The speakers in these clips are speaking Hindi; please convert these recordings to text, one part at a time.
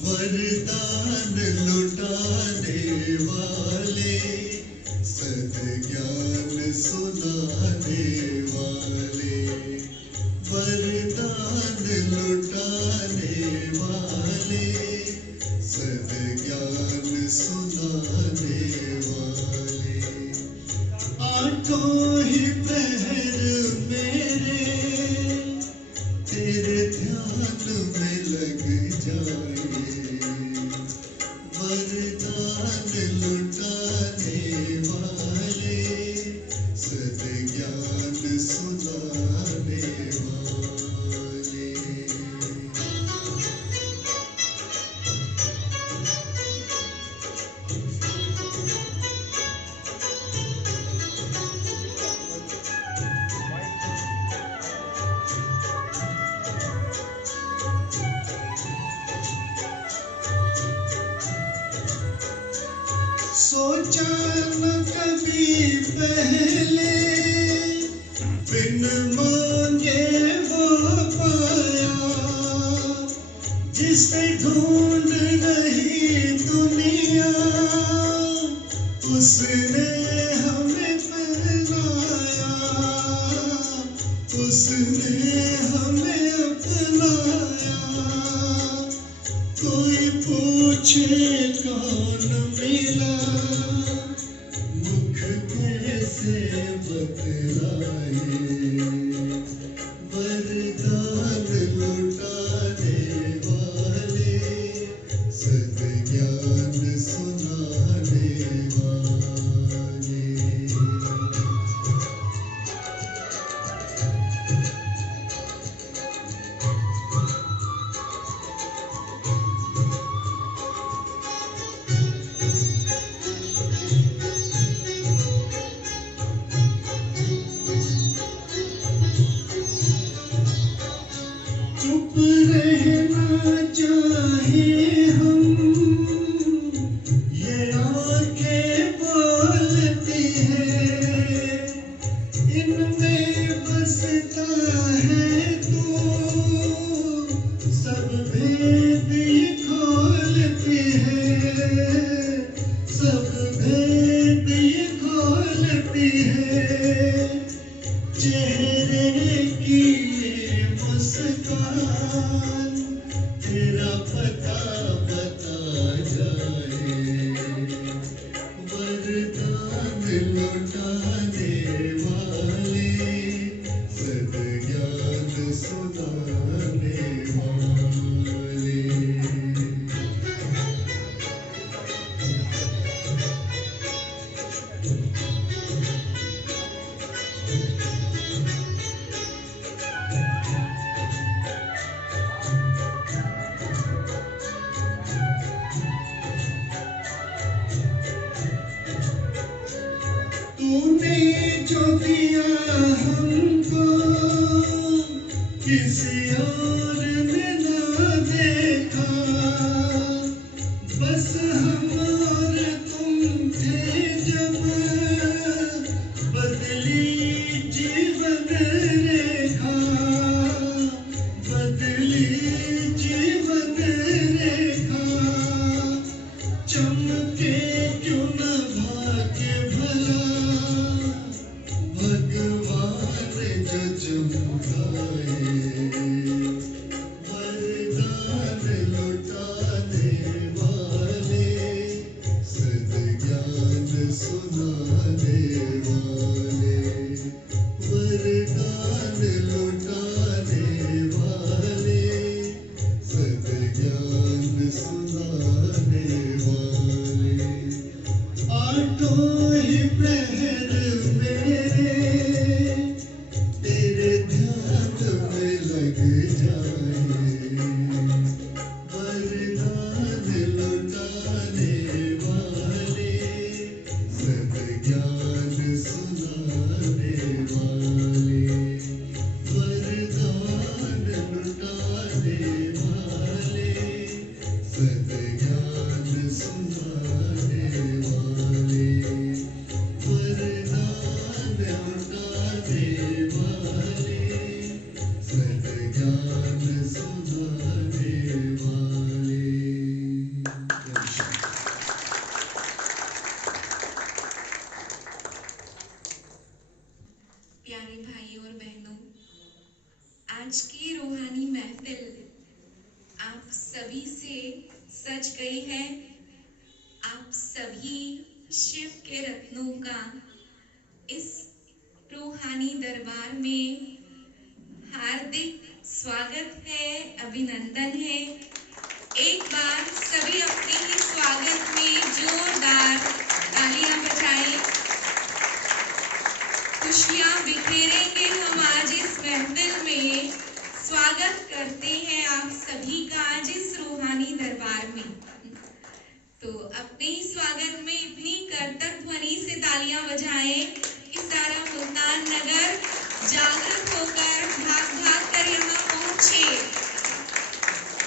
वरदान लुटाने वाले, सद्ज्ञान सुनाने वाले, वरदान लुटाने वाले, सद्ज्ञान सुनाने वाले, आठों ही पहर मेरे तेरे ध्यान में लग जाए, वरदान लुटाने वाले, सद्ज्ञान सुनाने वाले। सोचा न कभी पहले, बिन मांगे वो पाया, जिसे ढूंढ रही दुनिया, उसने हमें पहनाया, उसने हमें अपनाया। कोई पूछे कौन मिला, मुख कैसे बतलाए, वरदान लुटाने वाले, सद्ज्ञान सुनाने वाले। चुप रहना चाहे हम, ये आंखें बोलती है, इनमें बसता है तू, सब भेद ये खोलती है, सब भेद ये खोलती है। चेहरे की ये मुस्कान, तेरा पता बता जाए, वरदान लुटाने वाले, सद्ज्ञान सुनाने वाले। तूने जो दिया हमको, किसी और ने ना देखा, बस हम और तुम थे जब, बदली जीवन रेखा, बदली जीवन रेखा। चमके क्यों न भाग्य भला, भगवान जो चमकाए, वरदान लुटाने वाले, आप सभी शिव के रत्नों का इस रूहानी दरबार में हार्दिक स्वागत है, अभिनंदन है। एक बार सभी अपने ही स्वागत में जोरदार तालियां बजाएं। खुशियां बिखेरेंगे हम आज इस महफिल में। स्वागत करते हैं आप सभी का आज इस रूहानी दरबार में। तो अपने ही स्वागत में इतनी करतब ध्वनि से तालियां बजाएं कि सारा मुल्तान नगर जागृत होकर भाग भाग कर यहाँ पहुंचे।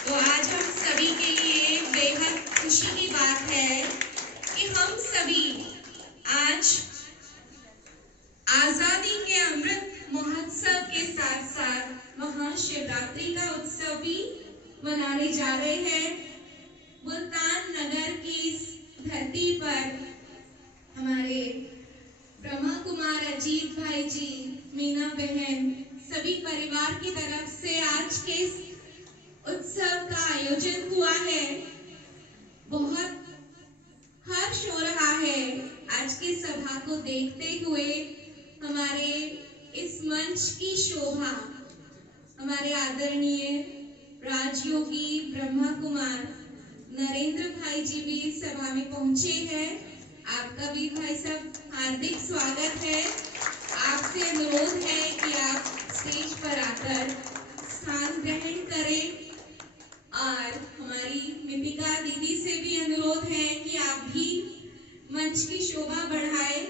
तो आज हम सभी के लिए बेहद खुशी की बात है कि हम सभी आज आजादी के अमृत महोत्सव के साथ साथ महाशिवरात्रि का उत्सव भी मनाने जा रहे हैं। मुल्तान नगर की इस धरती पर हमारे ब्रह्मा कुमार अजीत भाई जी, मीना बहन, सभी परिवार की तरफ से आज के इस उत्सव का आयोजन हुआ है। बहुत हर्ष हो रहा है आज की सभा को देखते हुए। हमारे इस मंच की शोभा हमारे आदरणीय राजयोगी ब्रह्मा कुमार नरेंद्र भाई जी भी इस सभा में पहुंचे हैं। आपका भी भाई साहब हार्दिक स्वागत है। आपसे अनुरोध है कि आप स्टेज पर आकर स्थान ग्रहण करें। और हमारी नितिका दीदी से भी अनुरोध है कि आप भी मंच की शोभा बढ़ाएं।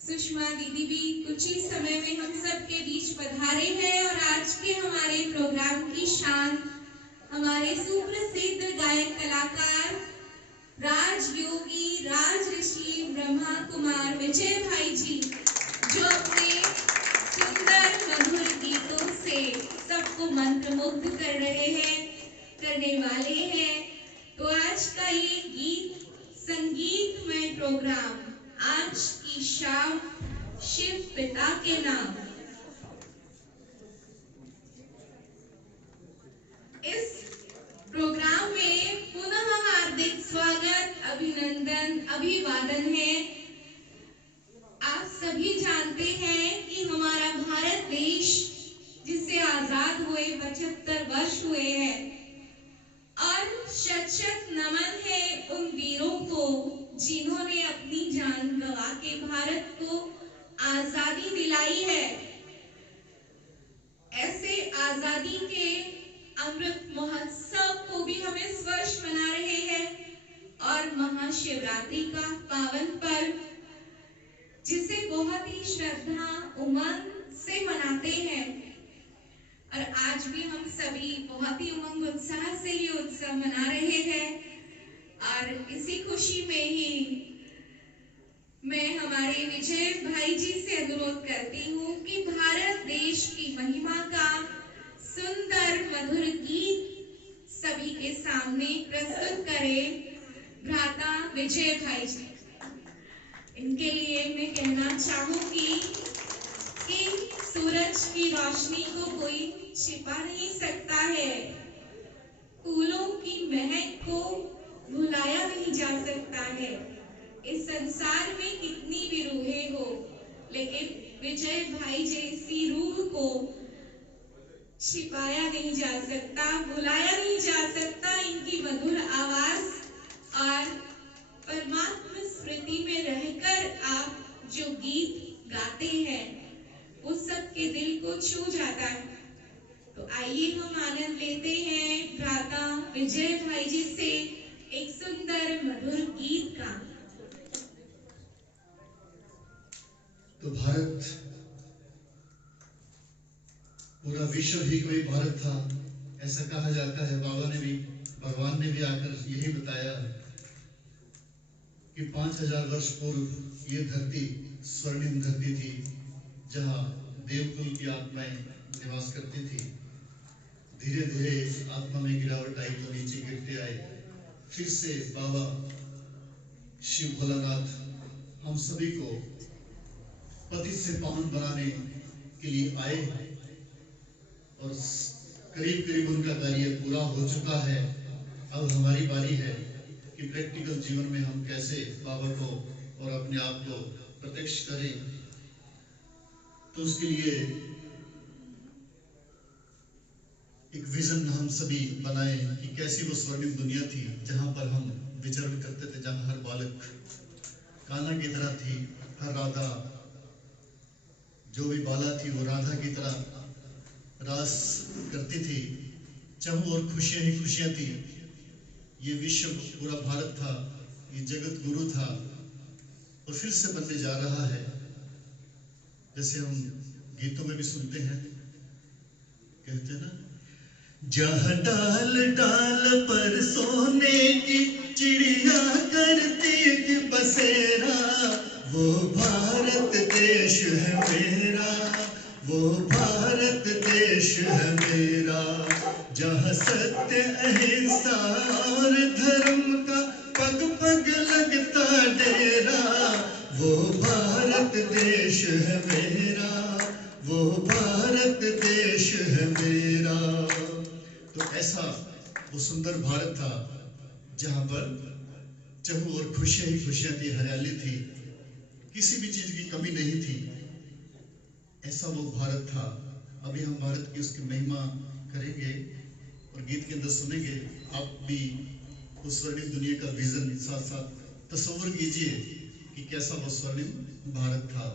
सुषमा दीदी भी कुछ ही समय में हम सब के बीच पधारे हैं और आज के हमारे प्रोग्राम की शान हमारे सुप्रसिद्ध गायक कलाकार राजयोगी राज ऋषि ब्रह्मा कुमार विजय भाई जी, जो अपने सुंदर मधुर गीतों से सबको मंत्रमुग्ध कर रहे हैं, करने वाले हैं। तो आज का ये गीत संगीतमय प्रोग्राम आज की शाम शिव पिता के नाम। इस प्रोग्राम में पुनः हार्दिक स्वागत, अभिनंदन, अभिवादन है। आप सभी जानते हैं कि हमारा भारत देश जिसे आजाद हुए 75 वर्ष हुए हैं और शत शत नमन है उन वीरों को जिन्होंने अपनी जान गंवा के भारत को आजादी दिलाई है। ऐसे आजादी के अमृत महोत्सव को भी हम इस वर्ष मना रहे हैं और महाशिवरात्रि का पावन पर्व, जिसे बहुत ही श्रद्धा उमंग से मनाते हैं। और आज भी हम सभी बहुत ही उमंग उत्साह से ये उत्सव मना रहे हैं। और इसी खुशी में ही मैं हमारे विजय भाई जी से अनुरोध करती हूँ कि भारत देश की महिमा का सुंदर मधुर गीत सभी के सामने प्रस्तुत करें भ्राता विजय भाई जी। इनके लिए मैं कहना चाहूंगी कि सूरज की रोशनी को कोई छिपा नहीं सकता है, फूलों की महक को भुलाया नहीं जा सकता है। इस संसार में कितनी भी रूहें हो, लेकिन विजय भाई जैसी रूह को छिपाया नहीं जा सकता, भुलाया नहीं जा सकता। इनकी मधुर आवाज और परमात्मा स्मृति में रहकर आप जो गीत गाते हैं वो सबके दिल को छू जाता है। तो आइए हम आनंद लेते हैं भ्राता विजय भाई जी से एक सुंदर मधुर गीत का। तो भारत, पूरा विश्व ही कोई भारत था, ऐसा कहा जाता है। बाबा ने भी, भगवान ने भी आकर यही बताया कि 5000 वर्ष पूर्व ये धरती स्वर्णिम धरती थी, जहाँ देवकुल की आत्माएं निवास करती थी। धीरे धीरे आत्मा में गिरावट आई तो नीचे गिरते आए। फिर से बाबा शिव भोलानाथ हम सभी को पतित से पावन बनाने के लिए आए और करीब करीब उनका कार्य पूरा हो चुका है। अब हमारी बारी है कि प्रैक्टिकल जीवन में हम कैसे बाबा को और अपने आप को प्रत्यक्ष करें, तो उसके लिए एक विजन हम सभी बनाए कि कैसी वो स्वर्णिम दुनिया थी जहां पर हम विचरण करते थे, जहां हर बालक कान्हा की तरह थी, हर राधा जो भी बाला थी वो राधा की तरह रास करती थी, चाहूं और खुशियां ही खुशियां थी। ये विश्व पूरा भारत था, ये जगत गुरु था और फिर से बनने जा रहा है। जैसे हम गीतों में भी सुनते हैं, कहते हैं ना, जहाँ डाल डाल पर सोने की चिड़िया करती थी बसेरा, वो भारत देश है मेरा, वो भारत देश है मेरा। जहाँ सत्य अहिंसा और धर्म का पग पग लगता डेरा, वो भारत देश है मेरा, वो भारत देश है मेरा। तो ऐसा वो सुंदर भारत था जहां पर चहु और खुशियां ही खुशियां थी, हरियाली थी, किसी भी चीज की कमी नहीं थी। ऐसा वो भारत था। अभी हम भारत की उसकी महिमा करेंगे और गीत के अंदर सुनेंगे। आप भी उस स्वर्णिम दुनिया का विजन साथ साथ तस्वीर कीजिए कि कैसा वो स्वर्णिम भारत था।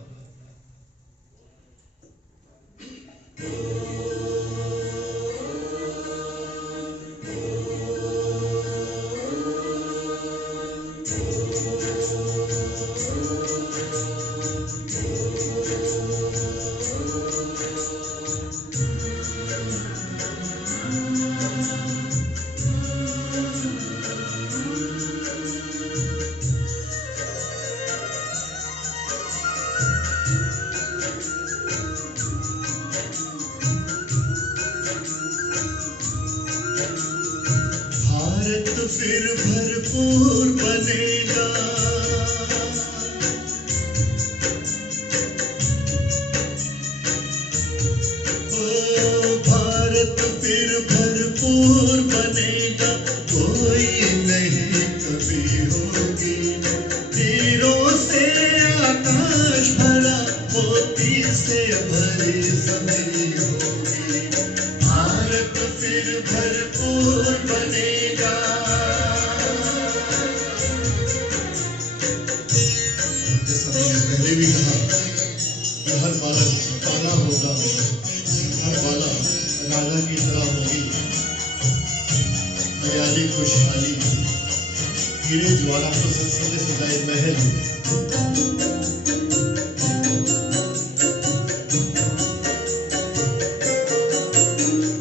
फिर भरपूर बनेगा, ओ भारत फिर भरपूर बनेगा, कोई नहीं कभी होगी। तीरों से आकाश भरा, मोती से भरी जमीन होगी। भारत फिर भरपूर बनेगा। पहले भी कहा कि हर बालक काला होगा, हर बाला राधा की तरह होगी। हरियाली खुशहाली, हीरे ज्वाला को सजे सजाए महल,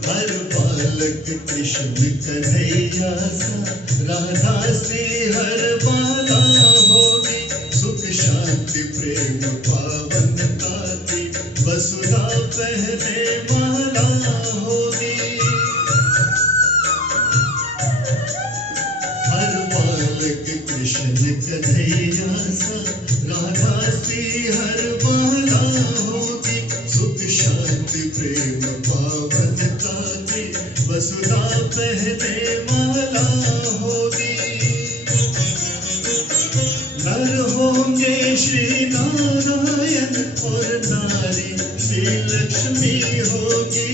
हर बालक कृष्ण कन्हैया सा, राधा से हर बाला होगी। सुख शांति प्रेम पावनता की वसुधा पहने वाला होगी। हर बालक कृष्ण कन्हैया सा, राधा से हर बाला होगी। सुख शांति प्रेम पावनता की वसुधा पहने वाला होगी। नर होंगे श्री नारायण और नारी श्री लक्ष्मी होगी।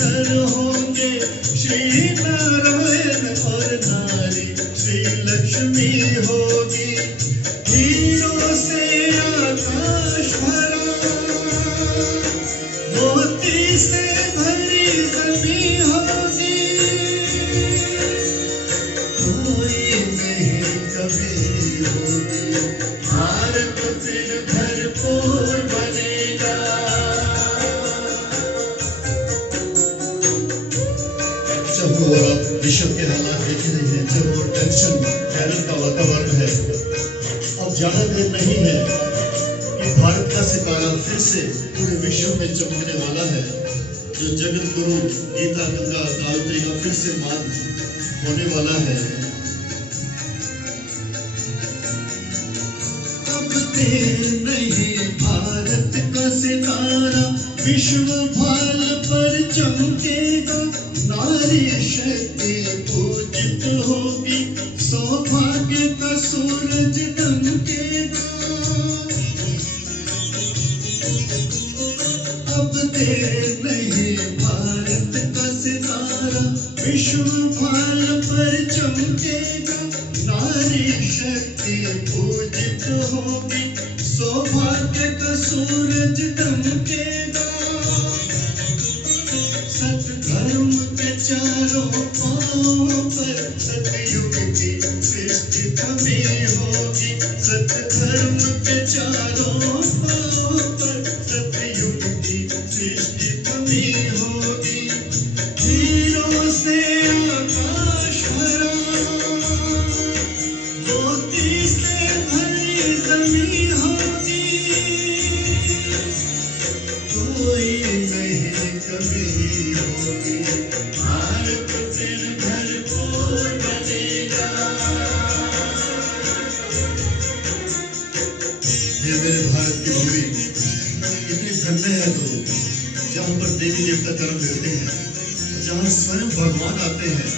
नर होंगे श्री नारायण और नारी श्री लक्ष्मी होगी। हीरों से आकाश भरा, मोती से भरी जमीन होगी। कोई नहीं कभी होगी। भारत फिर भरपूर बनेगा। जब वो आप विश्व के हालात देख रहे हैं, जब वो टेंशन हैरत का वातावरण है, अब ज्यादा देर नहीं है कि भारत का सितारा फिर से पूरे विश्व में चमकने वाला है। जो जगत गुरु गीता गंगा गायत्री का फिर से मान होने वाला है। अब देर नहीं, भारत का सितारा विश्व भाल पर चमकेगा। नारी शक्ति पूजित होगी, सौभाग्य सौभाग्य का सूरज दमकेगा, अब देर नहीं भारत का सितारा विश्व भाल पर चमकेगा। नारी शक्ति पूजित होगी, सौभाग्य का सूरज दमकेगा। सत धर्म के चारों पांव पर सतयुग की सृष्टि कमी होगी, सत धर्म के चारों पांव पर सतयुग की सृष्टि कमी होगी। हीरों से आकाश भरा, मोती से भरी जमी होगी, कोई नहीं कभी होगी, भारत फिर भरपूर बनेगा। ये मेरे भारत की भूमि इतनी धन्य है तो जहाँ पर देवी देवता जन्म लेते हैं, जहाँ स्वयं भगवान आते हैं।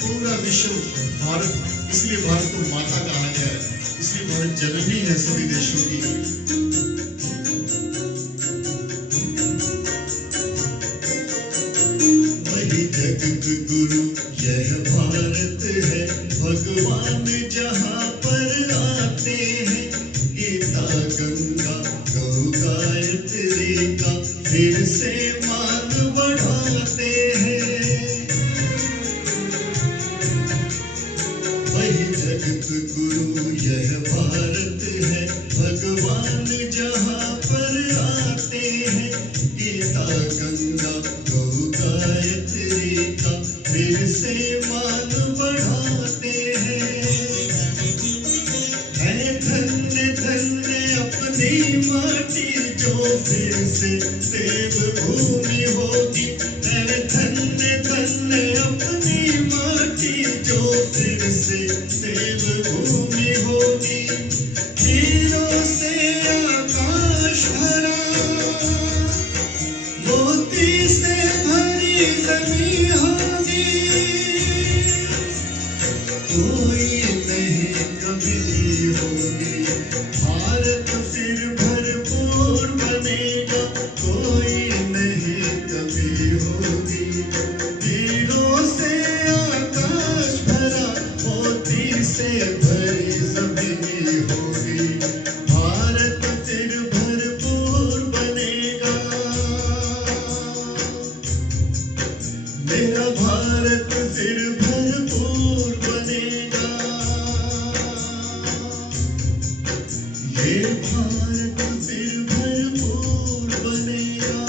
पूरा विश्व भारत, इसलिए भारत को माता कहा गया है, इसलिए भारत जननी है सभी देशों की। वही जगत गुरु यह भारत है, भगवान जहाँ पर आते हैं। गीता गंगा गौ गायत्री का फिर से मान बढ़ाते हैं। वही जगत गुरु यह भारत है, भगवान जहाँ पर आते हैं। गीता गंगा गौ गायत्री का फिर से मान बढ़ाते हैं। है धन्य धन्य अपनी माटी जो फिर से देव भूमि होगी, है धन्य धन्य अपनी माटी जो फिर से देव भूमि होगी। हीरों से आकाश भरा, मोती से भरी जमी होगी, कोई नहीं कभी होगी, भारत फिर भरपूर बनेगा, कोई नहीं कभी होगी। हीरों से आकाश भरा, मोती से भरी जमीन होगी, भारत फिर भरपूर बनेगा। मेरा भारत फिर भरपूर बनेगा, ये भारत फिर भरपूर बनेगा।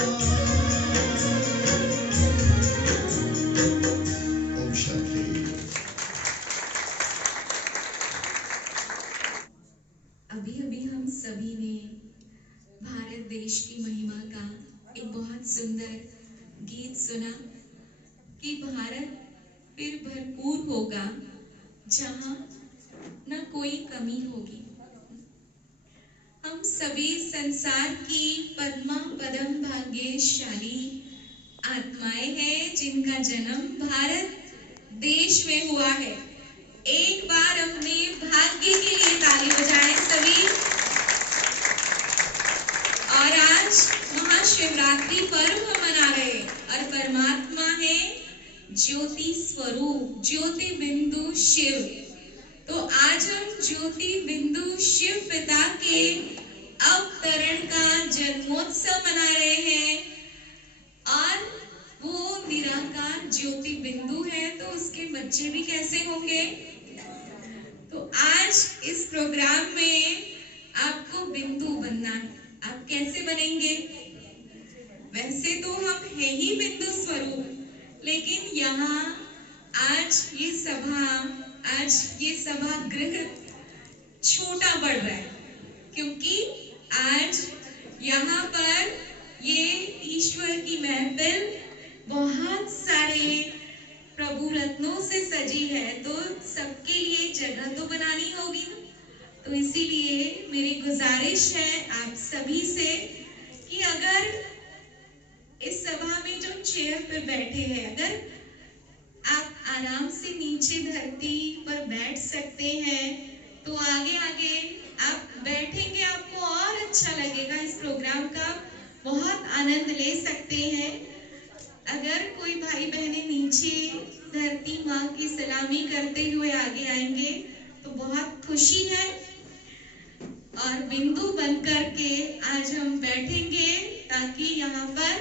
ओम शांति। अभी अभी हम सभी ने भारत देश की महिमा का एक बहुत सुंदर गीत सुना कि भारत फिर भरपूर होगा, जहां न कोई कमी होगी। हम सभी संसार की पद्मा पदम भाग्यशाली आत्माएं हैं जिनका जन्म भारत देश में हुआ है। एक बार अपने भाग्य के लिए ताली बजाएं सभी। और आज महाशिवरात्रि पर्व हम मना रहे हैं और परमात्मा है ज्योति स्वरूप, ज्योति बिंदु शिव। तो आज हम ज्योति बिंदु शिव पिता के अवतरण का जन्मोत्सव मना रहे हैं। और वो निराकार ज्योति बिंदु है तो उसके बच्चे भी कैसे होंगे। तो आज इस प्रोग्राम में आपको बिंदु बनना है। आप कैसे बनेंगे? वैसे तो हम है ही बिंदु स्वरूप, लेकिन यहाँ आज ये सभागृह छोटा बढ़ रहा है, क्योंकि आज यहाँ पर ये ईश्वर की महफिल बहुत सारे प्रभु रत्नों से सजी है, तो सबके लिए जगह तो बनानी होगी ना। तो इसीलिए मेरी गुजारिश है आप सभी से कि अगर इस सभा में जो चेयर पर बैठे हैं, अगर आप आराम से नीचे धरती पर बैठ सकते आनंद ले सकते हैं। अगर कोई भाई बहनें नीचे धरती माँ की सलामी करते हुए आगे आएंगे तो बहुत खुशी है। और बिंदु बनकर के आज हम बैठेंगे ताकि यहाँ पर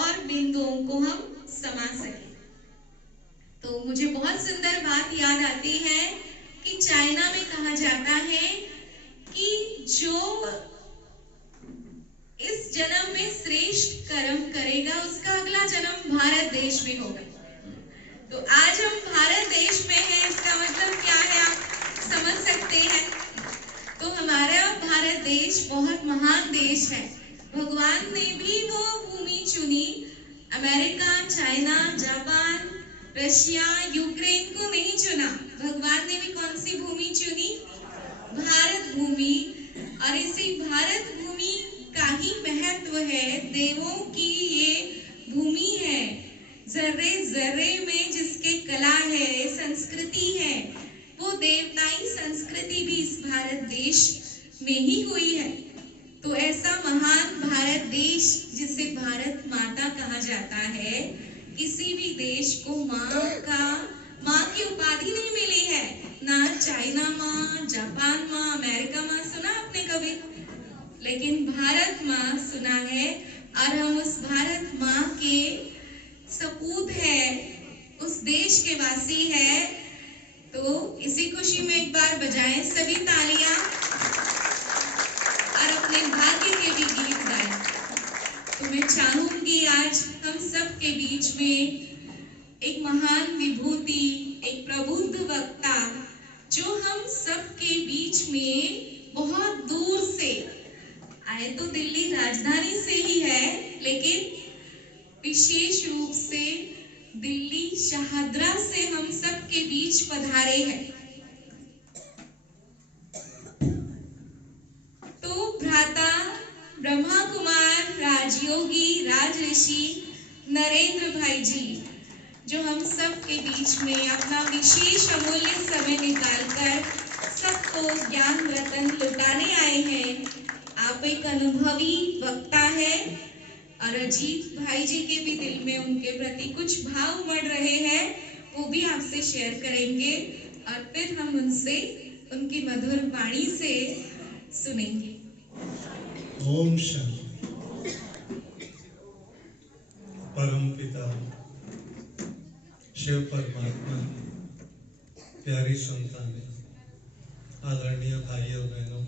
और बिंदुओं को हम समा सकें। तो मुझे बहुत सुंदर बात याद आती है कि चाइना में कहा जाता है कि जो इस जन्म में श्रेष्ठ कर्म करेगा उसका अगला जन्म भारत देश में होगा। तो आज हम भारत देश में हैं, इसका मतलब क्या है आप समझ सकते हैं। तो हमारा भारत देश बहुत महान देश है। भगवान ने भी वो भूमि चुनी। America, China, Japan, Russia, Ukraine को नहीं चुना। भगवान ने भी कौन सी भूमि चुनी? भारत भूमि। और इसी भारत भूमि का ही महत्व है। देवों की ये भूमि है। जर्रे जर्रे में जिसके कला है, संस्कृति है, वो देवताई संस्कृति भी इस भारत देश में ही हुई है। तो ऐसा महान भारत देश जिसे भारत माता कहा जाता है, किसी भी देश को माँ की उपाधि नहीं मिली है। ना चाइना माँ, जापान माँ, अमेरिका माँ सुना आपने कभी? लेकिन भारत माँ सुना है। और हम उस भारत माँ के सपूत है, उस देश के वासी है। तो इसी खुशी में एक बार बजाएं सभी तालियां और अपने भाग्य के भी गीत गाएं। तो मैं चाहूंगी आज हम सब के बीच में एक महान विभूति, एक प्रबुद्ध वक्ता जो हम सब के बीच में बहुत दूर से आए, तो दिल्ली राजधानी से ही है, लेकिन विशेष रूप से दिल्ली शाहदरा से हम सब के बीच पधारे हैं। तो भ्राता ब्रह्मा कुमार राजयोगी राजऋषि नरेंद्र भाई जी, जो हम सब के बीच में अपना विशेष अमूल्य समय निकालकर सबको ज्ञान रतन लुटाने आए हैं। आप एक अनुभवी वक्ता है और अजीत भाई जी के भी दिल में उनके प्रति कुछ भाव बढ़ रहे हैं, वो भी आपसे शेयर करेंगे और फिर हम उनसे उनकी मधुर वाणी से सुनेंगे। ओम शांति। परम पिता शिव परमात्मा, प्यारी संतानें, आदरणीय भाइयों बहनों,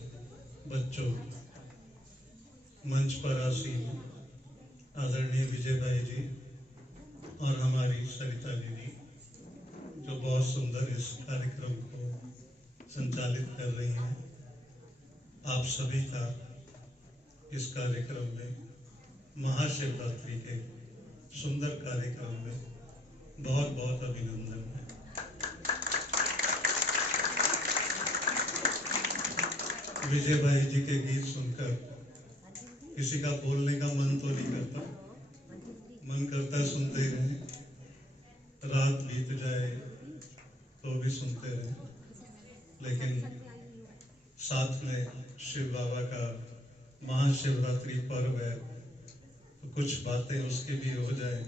बच्चों, मंच पर आसीन आदरणीय विजय भाई जी और हमारी सरिता दीदी, जो बहुत सुंदर इस कार्यक्रम को संचालित कर रही हैं, आप सभी का इस कार्यक्रम में, महाशिवरात्रि के सुंदर कार्यक्रम में बहुत बहुत अभिनंदन है। विजय भाई जी के गीत सुनकर किसी का बोलने का मन तो नहीं करता, मन करता सुनते रहें, रात बीत जाए तो भी सुनते रहें, लेकिन साथ में शिव बाबा का महाशिवरात्रि पर्व है तो कुछ बातें उसकी भी हो जाए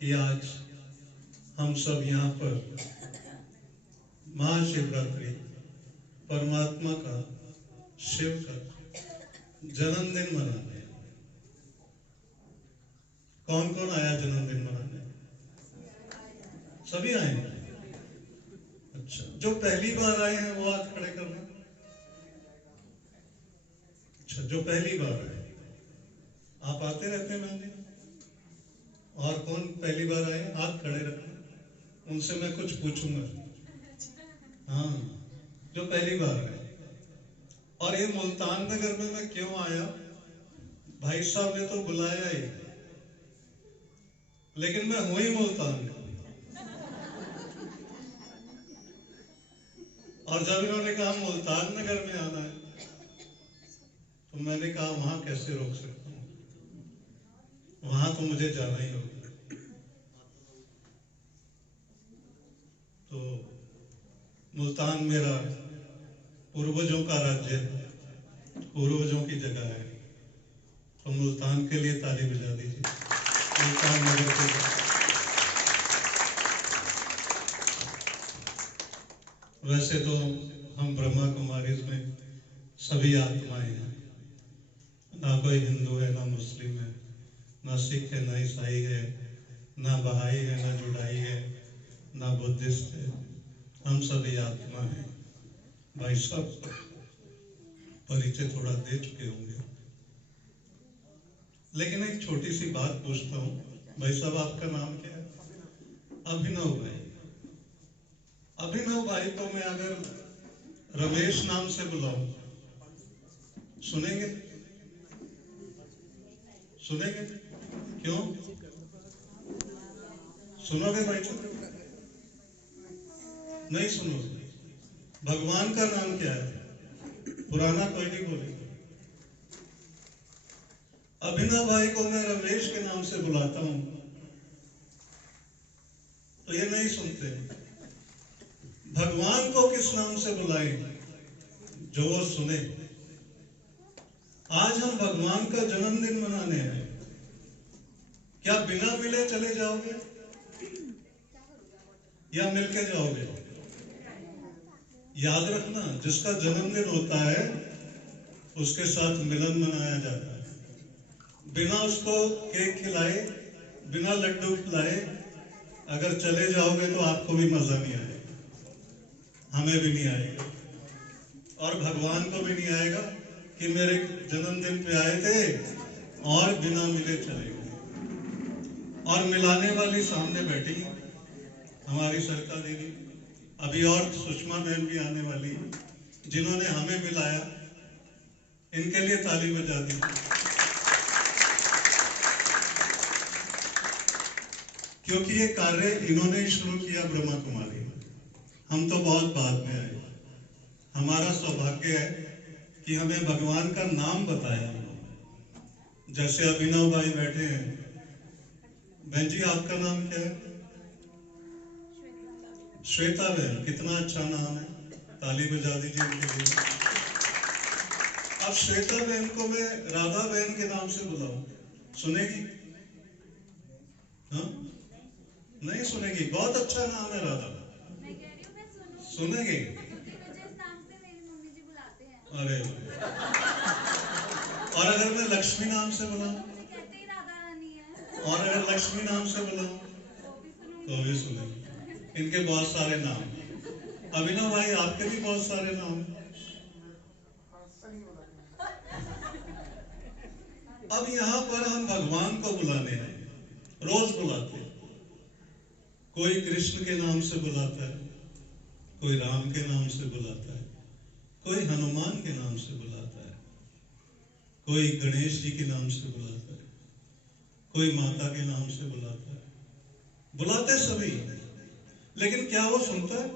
कि आज हम सब यहाँ पर महाशिवरात्रि परमात्मा का, शिव का जन्मदिन मनाने। कौन कौन आया जन्मदिन मनाने? सभी आए? अच्छा, जो पहली बार आए हैं वो हाथ खड़े करना। अच्छा, जो पहली बार आए, आप आते रहते हैं मंदिर? और कौन पहली बार आए हाथ खड़े रखना, उनसे मैं कुछ पूछूंगा। हाँ, जो पहली बार आए। और ये मुल्तान नगर में मैं क्यों आया? भाई साहब ने तो बुलाया ही, लेकिन मैं हूं ही मुल्तान में। और जब इन्होंने कहा मुल्तान नगर में आना है तो मैंने कहा वहां कैसे रोक सकता हूं, वहां तो मुझे जाना ही होगा। तो मुल्तान मेरा पूर्वजों का राज्य है, पूर्वजों की जगह है। तो मुल्तान के लिए ताली बजा दीजिए। मुल्तान नगर के लिए। वैसे तो हम ब्रह्मा कुमारीज में सभी आत्माएं हैं, ना कोई हिंदू है, ना मुस्लिम है, ना सिख है, ना ईसाई है, ना बहाई है, ना जुडाई है, ना बुद्धिस्ट है। हम सभी आत्मा हैं। भाई साहब परिचय थोड़ा दे चुके होंगे, लेकिन एक छोटी सी बात पूछता हूँ। भाई साहब आपका नाम क्या है? अभिनव भाई। अभिनव भाई को मैं अगर रमेश नाम से बुलाऊं, सुनेंगे? सुनेंगे? क्यों सुनोगे भाई साहब? नहीं सुनोगे? भगवान का नाम क्या है? पुराना कोई नहीं बोलेगा। अभिनव भाई को मैं रमेश के नाम से बुलाता हूं तो ये नहीं सुनते। भगवान को किस नाम से बुलाएं जो वो सुने? आज हम भगवान का जन्मदिन मनाने हैं, क्या बिना मिले चले जाओगे या मिलके जाओगे? याद रखना, जिसका जन्मदिन होता है उसके साथ मिलन मनाया जाता है। बिना उसको केक खिलाए, बिना लड्डू खिलाए अगर चले जाओगे तो आपको भी मजा नहीं आएगा, हमें भी नहीं आएगा, और भगवान को भी नहीं आएगा कि मेरे जन्मदिन पे आए थे और बिना मिले चले गए। और मिलाने वाली सामने बैठी हमारी सरका दीदी, अभी और सुषमा बहन भी आने वाली है, जिन्होंने हमें मिलाया। इनके लिए ताली बजा दी। क्योंकि ये कार्य इन्होंने ही शुरू किया ब्रह्मा कुमारी, हम तो बहुत बाद में आए। हमारा सौभाग्य है कि हमें भगवान का नाम बताया। जैसे अभिनव भाई बैठे हैं। बहन जी आपका नाम क्या है? श्वेता बहन, कितना अच्छा नाम है, ताली बजा दीजिए उनके लिए। अब श्वेता बहन को मैं राधा बहन के नाम से बुलाऊं, सुनेगी? हाँ? नहीं सुनेगी? बहुत अच्छा नाम है राधा। मैं कह रही हूँ मैं सुनूं। सुनेगी? क्योंकि मुझे इस नाम से मेरी मम्मी जी बुलाते हैं। अरे और अगर मैं लक्ष्मी नाम से बुलाऊं? मुझे कहते ही राधा रानी है। और अगर लक्ष्मी नाम से बुलाऊं वो भी सुनूंगी। तो भी सुनेगी। इनके बहुत सारे नाम। अभिनव भाई आपके भी बहुत सारे नाम। अब यहाँ पर हम भगवान को बुलाने हैं, रोज बुलाते हैं। कोई कृष्ण के नाम से बुलाता है, कोई राम के नाम से बुलाता है, कोई हनुमान के नाम से बुलाता है, कोई गणेश जी के नाम से बुलाता है, कोई माता के नाम से बुलाता है। बुलाते सभी, लेकिन क्या वो सुनता है?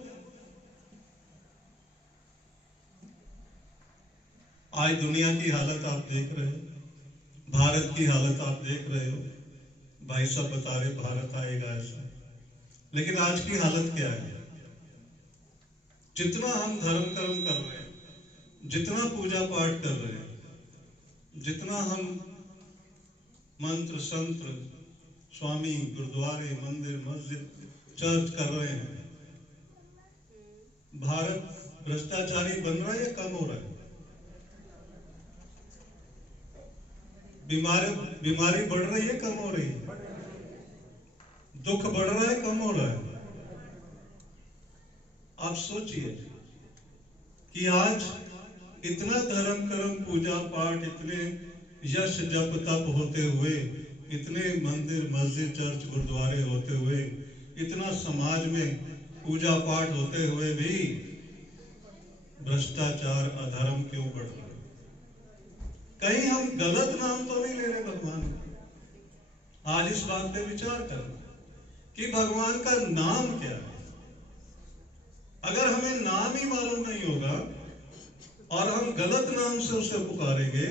आज दुनिया की हालत आप देख रहे हो, भारत की हालत आप देख रहे हो। भाई साहब बता रहे भारत आएगा ऐसा, लेकिन आज की हालत क्या है? जितना हम धर्म कर्म कर रहे हैं, जितना पूजा पाठ कर रहे हैं, जितना हम मंत्र संत्र स्वामी गुरुद्वारे मंदिर मस्जिद चर्च कर रहे हैं, भारत भ्रष्टाचारी बन रहा है या कम हो रहा है? बीमारी बढ़ रही है, कम हो रही है? दुख बढ़ रहा है, कम हो रहा है? आप सोचिए कि आज इतना धर्म कर्म पूजा पाठ, इतने यश जप तप होते हुए, इतने मंदिर मस्जिद चर्च गुरुद्वारे होते हुए, इतना समाज में पूजा पाठ होते हुए भी भ्रष्टाचार अधर्म क्यों बढ़ रहा है? कहीं हम गलत नाम तो नहीं ले रहे भगवान का? आज इस बात पे विचार करना कि भगवान का नाम क्या है। अगर हमें नाम ही मालूम नहीं होगा और हम गलत नाम से उसे पुकारेंगे,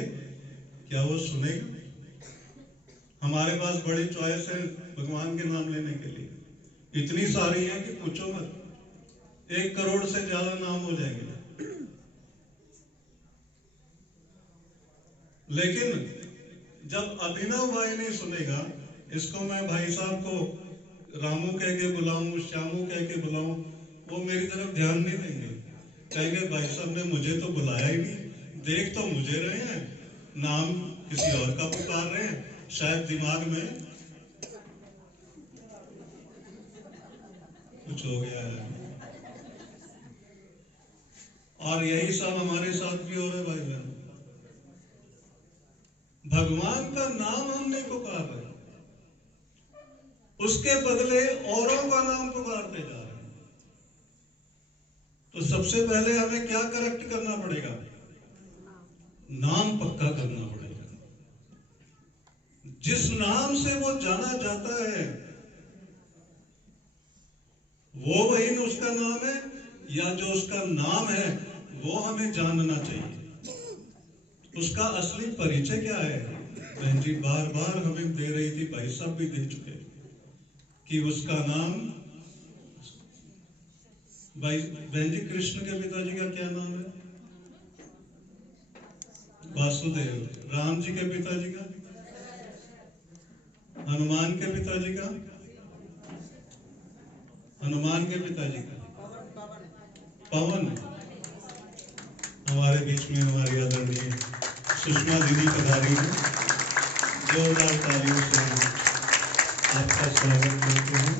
क्या वो सुनेगा? हमारे पास बड़ी चॉइस है भगवान के नाम लेने के लिए, इतनी सारी है कि पूछो मत। 1 करोड़ से ज्यादा नाम हो जाएंगे। लेकिन जब अभिनव भाई नहीं सुनेगा, इसको मैं भाई साहब को रामू कह के बुलाऊं, श्यामू कह के बुलाऊं, वो मेरी तरफ ध्यान नहीं देंगे। कहेंगे भाई साहब ने मुझे तो बुलाया ही नहीं, देख तो मुझे रहे हैं, नाम किसी और का पुकार रहे हैं, शायद दिमाग में कुछ हो गया है। और यही सब हमारे साथ भी हो रहा है भाई बहन। भगवान का नाम हम नहीं पुकार रहे, उसके बदले औरों का नाम पुकारते जा रहे हैं। तो सबसे पहले हमें क्या करेक्ट करना पड़ेगा? नाम पक्का करना पड़ेगा। जिस नाम से वो जाना जाता है वो वही न उसका नाम है, या जो उसका नाम है वो हमें जानना चाहिए। उसका असली परिचय क्या है? बहन जी बार बार हमें दे रही थी, भाई साहब भी दे चुके, कि उसका नाम, भाई बहन जी कृष्ण के पिताजी का क्या नाम है? वासुदेव। राम जी के पिताजी का? हनुमान के पिताजी का? हनुमान के पिताजी का पवन। हमारे बीच में हमारी आदरणीय सुषमा दीदी पधारी है, जोरदार तालियों से आपका स्वागत करते हैं।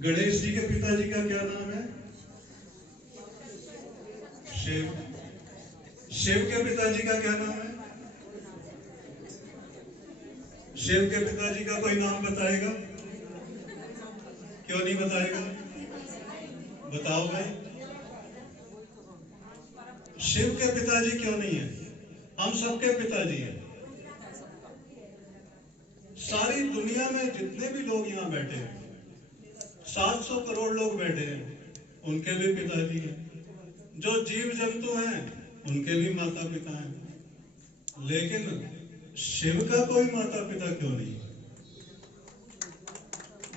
गणेश जी के पिताजी का क्या नाम है? शिव। शिव के पिताजी का क्या नाम है? शिव के पिताजी का कोई नाम बताएगा? क्यों नहीं बताएगा? बताओ भाई, शिव के पिताजी क्यों नहीं है? हम सबके पिताजी हैं। सारी दुनिया में जितने भी लोग यहाँ बैठे हैं, 700 करोड़ लोग बैठे हैं, उनके भी पिताजी हैं। जो जीव जंतु हैं उनके भी माता पिता हैं, लेकिन शिव का कोई माता पिता क्यों नहीं?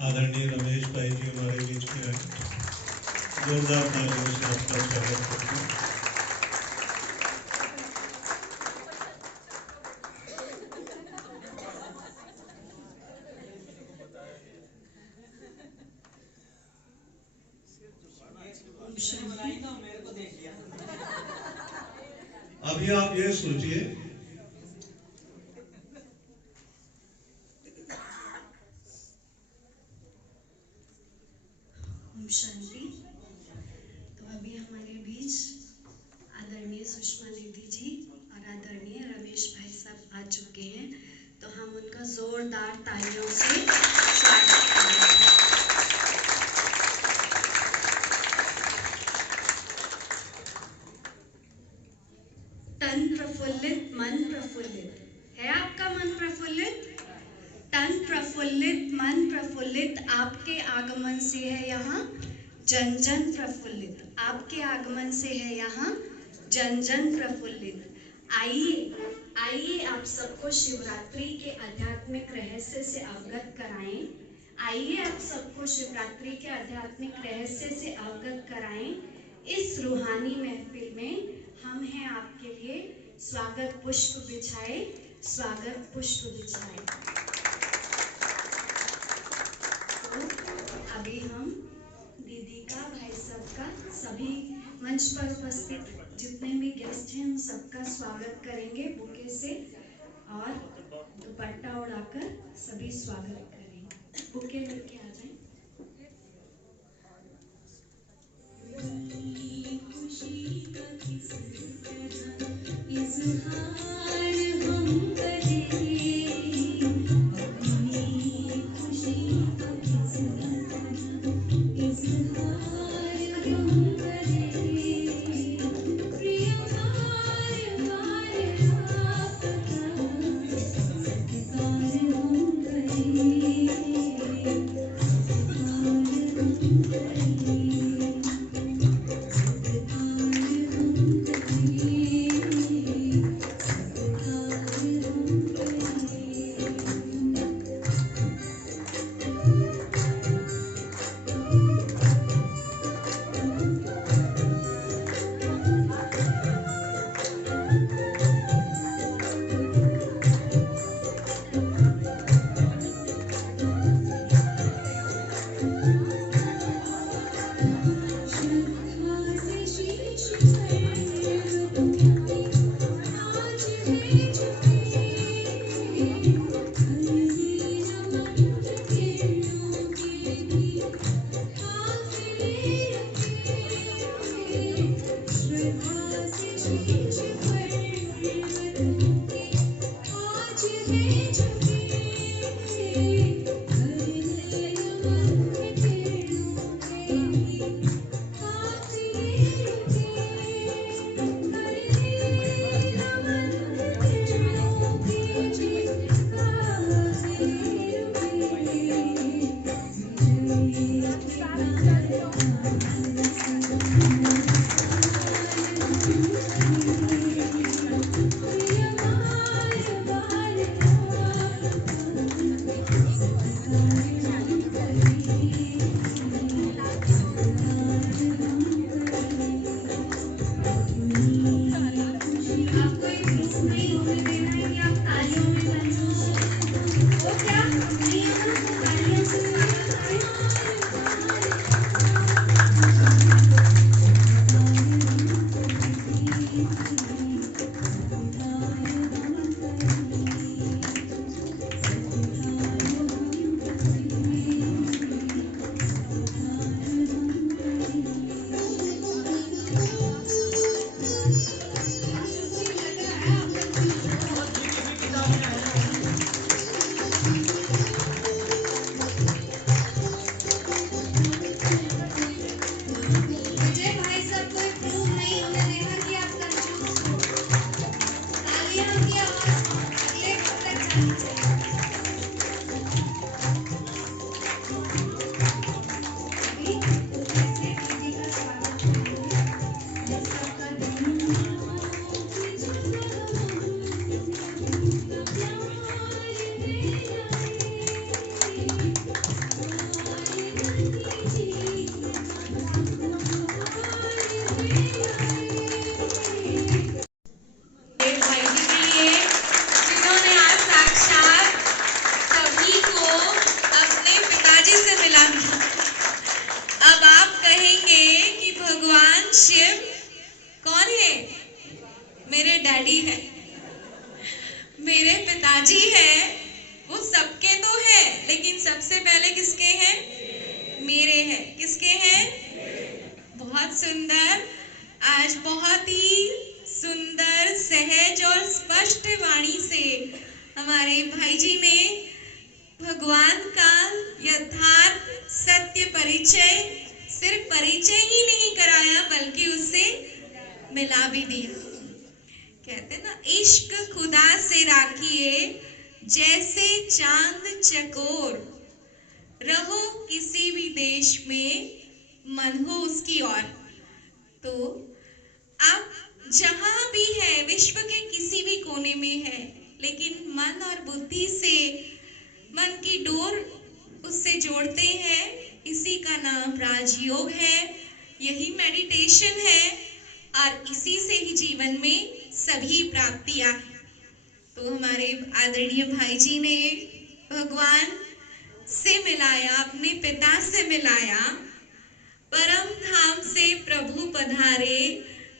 आदरणीय रमेश भाई जी हमारे बीच में है, जोरदार तालियों से आपका स्वागत करते हैं। अभी आप ये सोचिए, शांति। तो अभी हमारे बीच आदरणीय सुषमा दीदी जी और आदरणीय रमेश भाई साहब आ चुके हैं, तो हम उनका जोरदार तालियों से स्वागत करेंगे। तन प्रफुल्लित मन प्रफुल्लित है। आपका मन प्रफुल्लित? तन प्रफुल्लित मन प्रफुल्लित, आपके आगमन से है यहाँ जन जन प्रफुल्लित। आपके आगमन से है यहाँ जन जन प्रफुल्लित। आइए आइए आप सबको शिवरात्रि के आध्यात्मिक रहस्य से अवगत कराएं। आइए आप सबको शिवरात्रि के आध्यात्मिक रहस्य से अवगत कराएं। इस रूहानी महफिल में हम हैं आपके लिए। स्वागत पुष्प बिछाए, स्वागत पुष्प बिछाए। अभी हम दीदी का, भाई साहब का, सभी मंच पर उपस्थित जितने भी गेस्ट हैं उन सबका स्वागत करेंगे बुके से, और दुपट्टा उड़ाकर सभी स्वागत करेंगे। बुके लेके आ जाएं। खुशी का किस तरह इज़हार हम करें, अपनी खुशी का किस तरह इज़हार हम करें। प्रिय बार बार आपका सत्कार हम करें। आपको एक प्रूफ नहीं होने देना है कि आप तालियों में बने हो। वो क्या नहीं है ना, तो तालियों से स्वागत करें। विजय भाई साहब को एक प्रूफ नहीं होने देना कि आप कंफ्यूज हो। तालियों की आवाज अगले पद तक जानी चाहिए। अभी ऐसे दीदी का स्वागत करेंगे जैसा का मेरे भाई जी के लिए जिन्होंने आज साक्षात सभी को अपने पिताजी से मिला दिया। अब आप कहेंगे कि भगवान शिव कौन है? मेरे डैडी है, मेरे पिताजी है। वो सबके तो है, लेकिन सबसे पहले किसके हैं? मेरे हैं। किसके हैं? बहुत सुंदर। आज बहुत ही सुंदर, सहज और स्पष्ट वाणी से हमारे भाई जी ने भगवान का यथार्थ सत्य परिचय, सिर्फ परिचय ही नहीं कराया बल्कि उससे मिला भी दिया। कहते ना, इश्क खुदा से राखिए जैसे चांद चकोर, रहो किसी भी देश में मन हो उसकी ओर। तो आप जहां भी है, विश्व के किसी भी कोने में है, लेकिन मन और बुद्धि से मन की डोर उससे जोड़ते हैं, इसी का नाम राजयोग है, यही मेडिटेशन है और इसी से ही जीवन में सभी प्राप्तियां हैं। तो हमारे आदरणीय भाई जी ने भगवान से मिलाया, अपने पिता से मिलाया। परम धाम से प्रभु पधारे,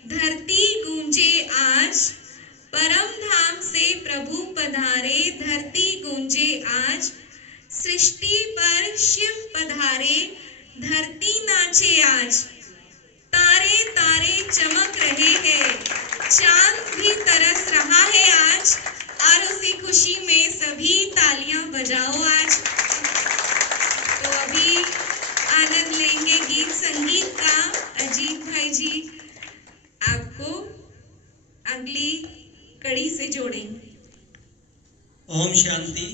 धरती गूंजे आज। परम धाम से प्रभु पधारे, धरती गूंजे आज। सृष्टि पर शिव पधारे, धरती नाचे आज। तारे तारे चमक रहे हैं, चांद भी तरस रहा है आज, और उसी खुशी में सभी तालियां बजाओ आज। तो अभी आनंद लेंगे गीत संगीत का। अजीत भाई जी आपको अगली कड़ी से जोड़ेंगे। ओम शांति।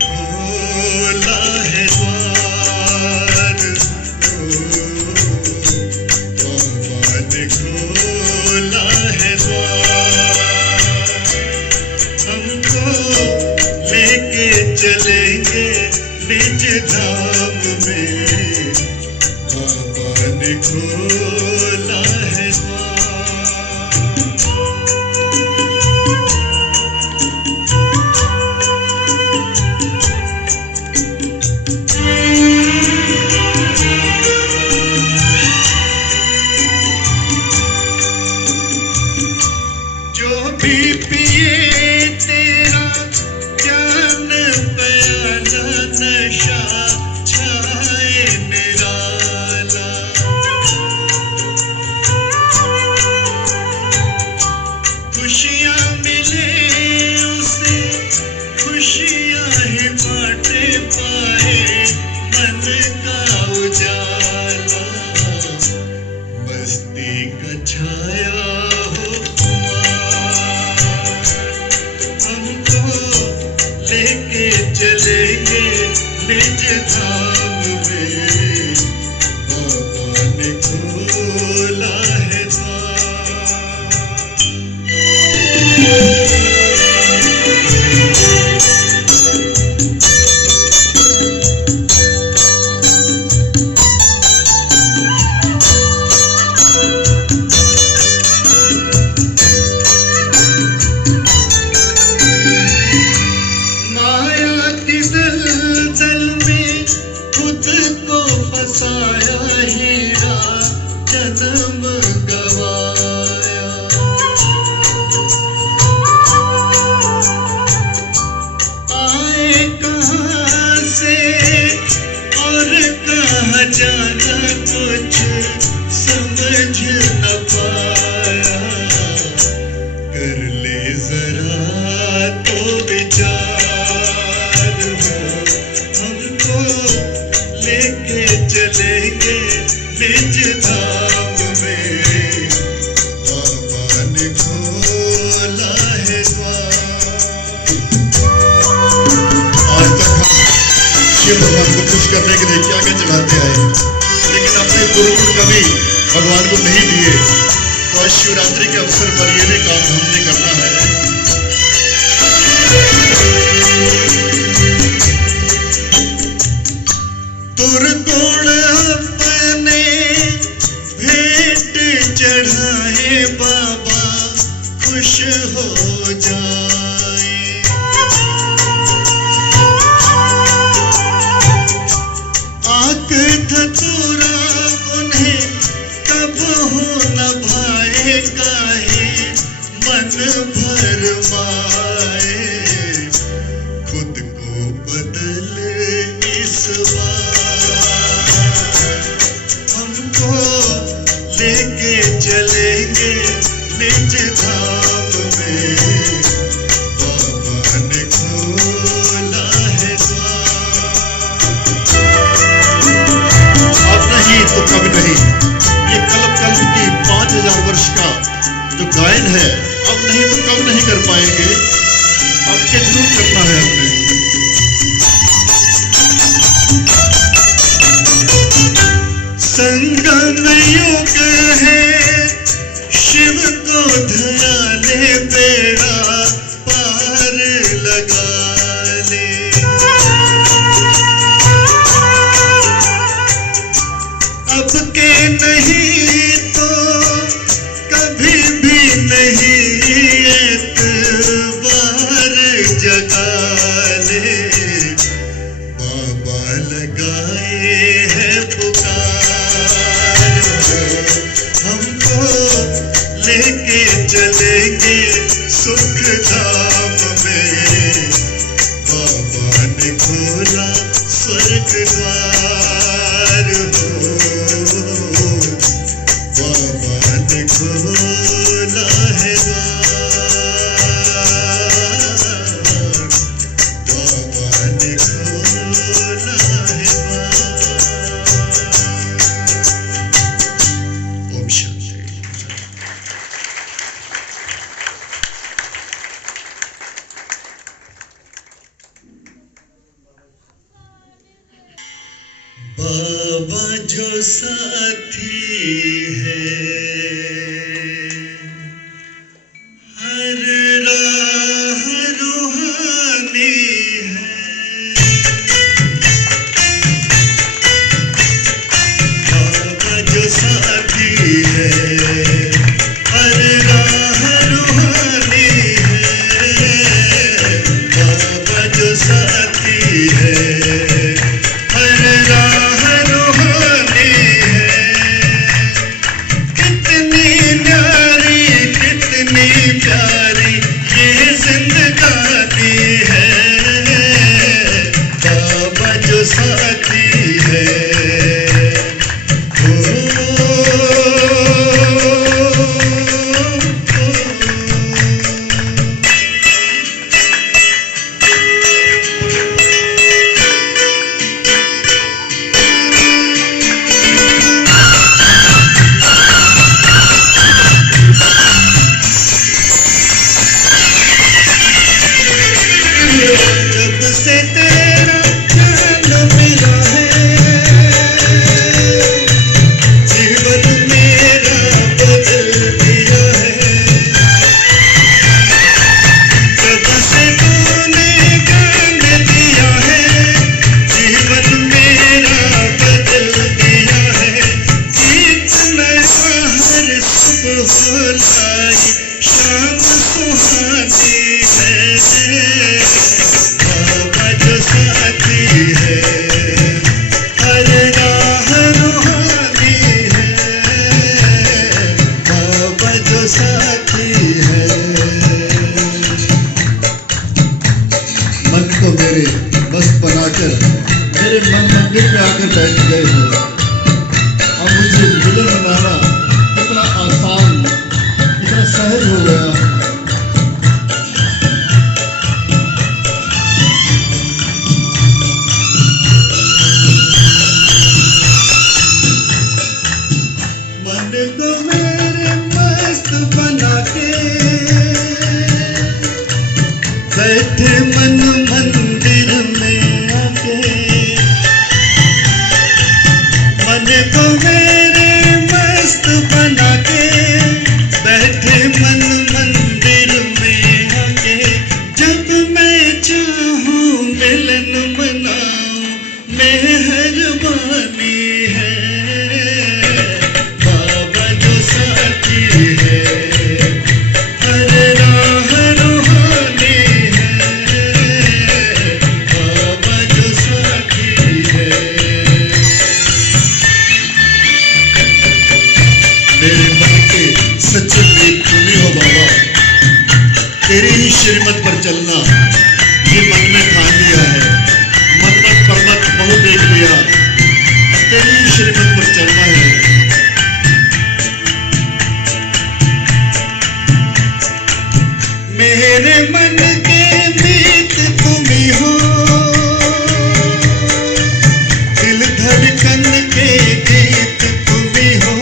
खोला है द्वार, ओ खोला है जो भी पिए तेरा ज्ञान प्याला नशा छाए निराला खुशियाँ मिले उसे खुशियाँ ही बांटे पाए मन का उजाला मस्ती का छाया हो हमको लेके चलेंगे निज धाम में बाबा ने खोला है माया की दलदल में खुद को फंसाया हीरा जन्म गवाया आए कहाँ से और कहाँ जाना कुछ समझ न पाया कर ले जरा तो विचार हो हमको लेके चलेंगे निज धाम में बाबा ने खोला है द्वार। आज तक हम शिव भगवान को खुश करने के लिए क्या क्या चढ़ाते आए लेकिन अपने गुरुकुल कभी भगवान को नहीं दिए तो आज शिवरात्रि के अवसर पर ये भी काम हमने करना है। दुर्गुण अपने भेंट चढ़ाए बाबा खुश हो जाए आक धतूरा उन्हें कब हो न भाए काहे मन भर माए खुद को बदल इस बार हमको लेके चलेंगे निज धाम में बाबा ने खोला है अब नहीं तो कभी नहीं ये कल्प कल्प की 5000 वर्ष का जो गायन है अब नहीं तो कब नहीं कर पाएंगे अब के जरूर करना है हमने। संगम युग है शिव को ध्याने बेड़ा पार लगा ले अब के नहीं तो कभी भी नहीं एक बार जगा ले बाबा लगाए है पुकार हमको लेके चलेंगे सुख धाम में बाबा ने खोला स्वर्ग द्वार हो बाबा ने खोला है बाबा ने खोला है ओम शांति। बाबा जो साथी है हर राह रूहानी है बाबा जो साथी हो लाई शाम सुहानी है, बाबा जो साथी है हर राह रूहानी है, बाबा जो साथी है। मन को मेरे मस्त बनाकर मेरे मन मंदिर में आकर बैठ गए हो और मुझे मिलन मनाना इतना आसान, इतना सहज हो गया। मन को मेरे मस्त बना के बैठे मन मंदिर में आके, मन को मेरे मस्त बना के बैठे मन मंदिर में आके, जब मैं चाहूं मिलन मनाऊं मेहरबानी है, बाबा जो साथी है हर राह रूहानी है, बाबा जो साथी है। मेरे मन के सच्चे प्रेम तुम्ही हो बाबा, तेरी ही श्रीमत पर चलना ये मन में ठान लिया है। मन्नत पर्वत बहुत देख लिया, अब तेरी ही श्रीमत पर चलना है। मेरे मन के मीत तुम्ही हो, दिल धड़कन के गीत तुम्ही हो,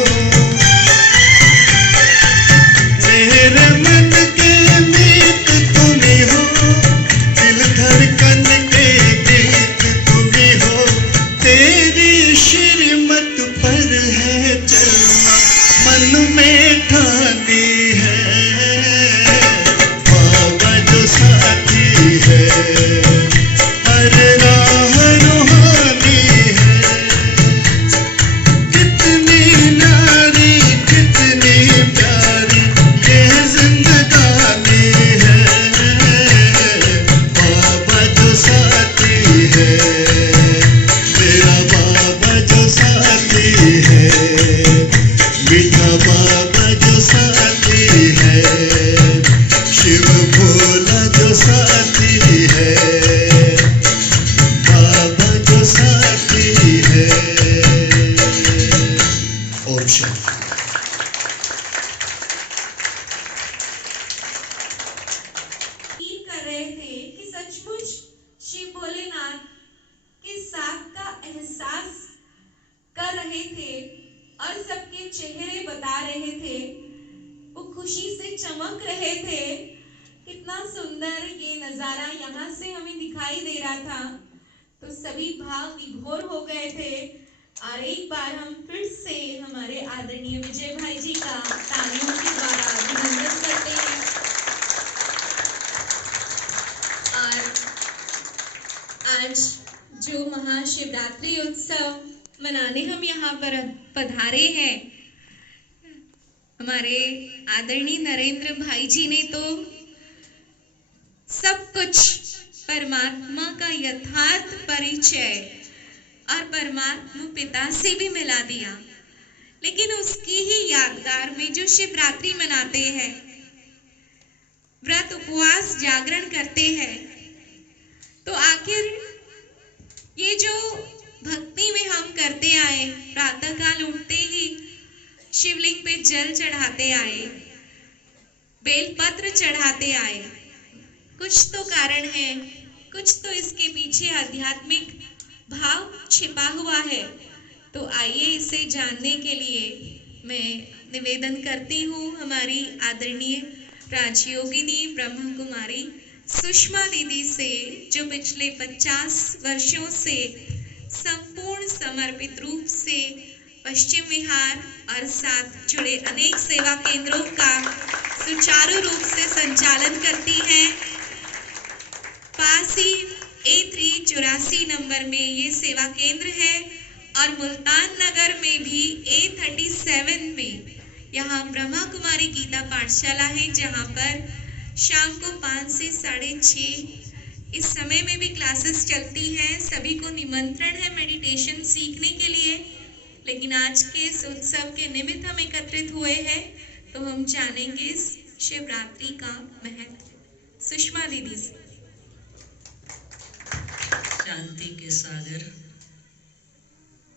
मेरे मन के मीत तुम्ही हो, दिल धड़कन के गीत तुम्ही हो, तेरी श्रीमत पर है चलना मन में ठानी है, बाबा जो साथी है हर राह रूहानी है। कितनी नारी कितनी प्यारी ये जिंदगानी है, बाबा जो साथी है मेरा बाबा जो साथी है, मीठा बाबा जो साथी है, शिव भोला जो साथी है, बाबा जो साथी है। ओम शांति। फील कर रहे थे कि सचमुच शिव भोलेनाथ के साथ का एहसास कर रहे थे और सबके चेहरे बता रहे थे, वो खुशी से चमक रहे थे। कितना सुंदर ये नजारा यहाँ से हमें दिखाई दे रहा था, तो सभी भाव विभोर हो गए थे। और एक बार हम फिर से हमारे आदरणीय विजय भाई जी का तालियों के द्वारा अभिनंदन करते हैं। और आज जो महाशिवरात्रि उत्सव मनाने हम यहाँ पर पधारे हैं, हमारे आदरणीय नरेंद्र भाई जी ने तो सब कुछ परमात्मा का यथार्थ परिचय और परमात्मा पिता से भी मिला दिया। लेकिन उसकी ही यादगार में जो शिवरात्रि मनाते हैं, व्रत उपवास जागरण करते हैं, तो आखिर ये जो भक्ति में हम करते आए, प्रातः काल उठते ही शिवलिंग पे जल चढ़ाते आए, बेलपत्र चढ़ाते आए, कुछ तो कारण है, कुछ तो इसके पीछे आध्यात्मिक भाव छिपा हुआ है। तो आइए इसे जानने के लिए मैं निवेदन करती हूँ हमारी आदरणीय राजयोगिनी ब्रह्म कुमारी सुषमा दीदी से, जो पिछले 50 वर्षों से संपूर्ण समर्पित रूप से पश्चिम विहार और साथ जुड़े अनेक सेवा केंद्रों का सुचारू रूप से संचालन करती हैं। पास ही A3 84 नंबर में ये सेवा केंद्र है और मुल्तान नगर में भी A37 में यहाँ ब्रह्मा कुमारी गीता पाठशाला है, जहाँ पर शाम को 5 से 6:30 इस समय में भी क्लासेस चलती हैं। सभी को निमंत्रण है मेडिटेशन सीखने के लिए। लेकिन आज के इस उत्सव के निमित्त हम एकत्रित हुए हैं, तो हम जानेंगे इस शिवरात्रि का महत्व। सुषमा दीदी से। शांति के सागर,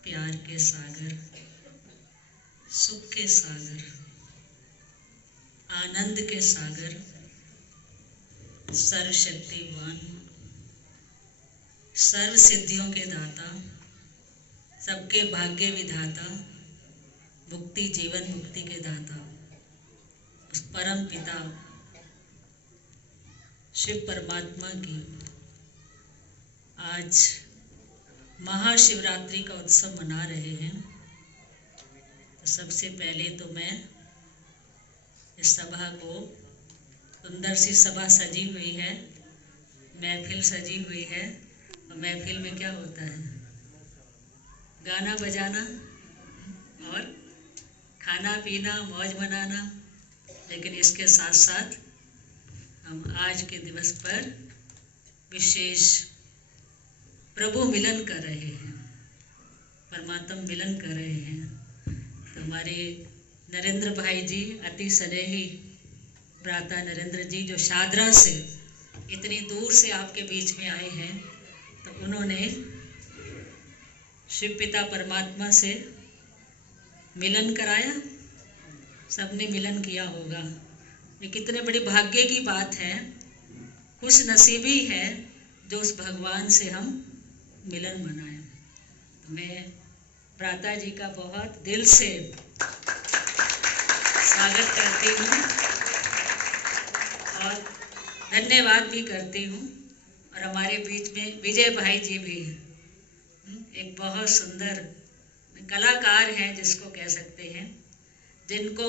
प्यार के सागर, सुख के सागर, आनंद के सागर, सर्वशक्तिवान, सर्व सिद्धियों के दाता, सबके भाग्य विधाता, मुक्ति जीवन मुक्ति के दाता, उस परम पिता शिव परमात्मा की आज महाशिवरात्रि का उत्सव मना रहे हैं। तो सबसे पहले तो मैं इस सभा को, सुंदर सी सभा सजी हुई है, महफिल सजी हुई है। और महफिल में क्या होता है? गाना बजाना और खाना पीना, मौज मनाना। लेकिन इसके साथ साथ हम आज के दिवस पर विशेष प्रभु मिलन कर रहे हैं, परमात्मा मिलन कर रहे हैं। तो हमारे नरेंद्र भाई जी, अति स्नेही भ्राता नरेंद्र जी, जो शादरा से इतनी दूर से आपके बीच में आए हैं, तो उन्होंने शिव पिता परमात्मा से मिलन कराया। सबने मिलन किया होगा। ये कितने बड़ी भाग्य की बात है, खुश नसीबी है जो उस भगवान से हम मिलन मनाएं। तो मैं भ्राता जी का बहुत दिल से स्वागत करती हूँ और धन्यवाद भी करती हूँ। और हमारे बीच में विजय भाई जी भी एक बहुत सुंदर कलाकार हैं, जिसको कह सकते हैं, जिनको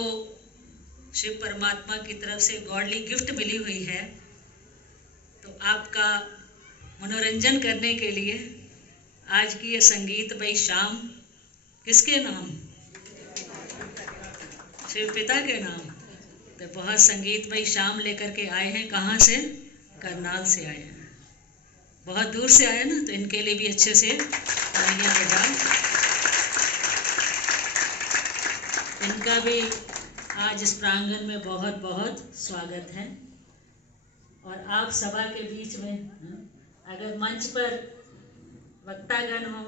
शिव परमात्मा की तरफ से गॉडली गिफ्ट मिली हुई है। तो आपका मनोरंजन करने के लिए आज की ये संगीतमयी शाम किसके नाम? शिव पिता के नाम। तो बहुत संगीतमयी शाम लेकर के आए हैं। कहाँ से? करनाल से आए हैं, बहुत दूर से आए ना। तो इनके लिए भी अच्छे से तालियां बजाओ। इनका भी आज इस प्रांगण में बहुत बहुत स्वागत है। और आप सभा के बीच में अगर मंच पर वक्तागण हो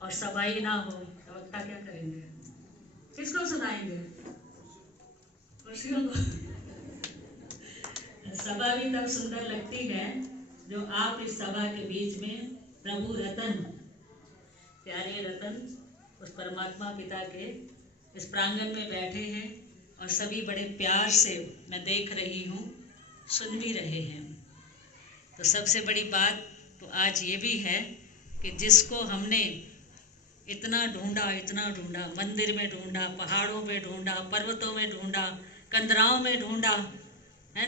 और सभाई ना हो, तो वक्ता क्या करेंगे? किसको सुनाएंगे? कुर्सियों को। सभा भी तब सुंदर लगती है जो आप इस सभा के बीच में प्रभु रतन, प्यारे रतन, उस परमात्मा पिता के इस प्रांगण में बैठे हैं और सभी बड़े प्यार से मैं देख रही हूँ, सुन भी रहे हैं। तो सबसे बड़ी बात तो आज ये भी है कि जिसको हमने इतना ढूंढा, मंदिर में ढूंढा, पहाड़ों में ढूंढा, पर्वतों में ढूंढा, कंदराओं में ढूंढा,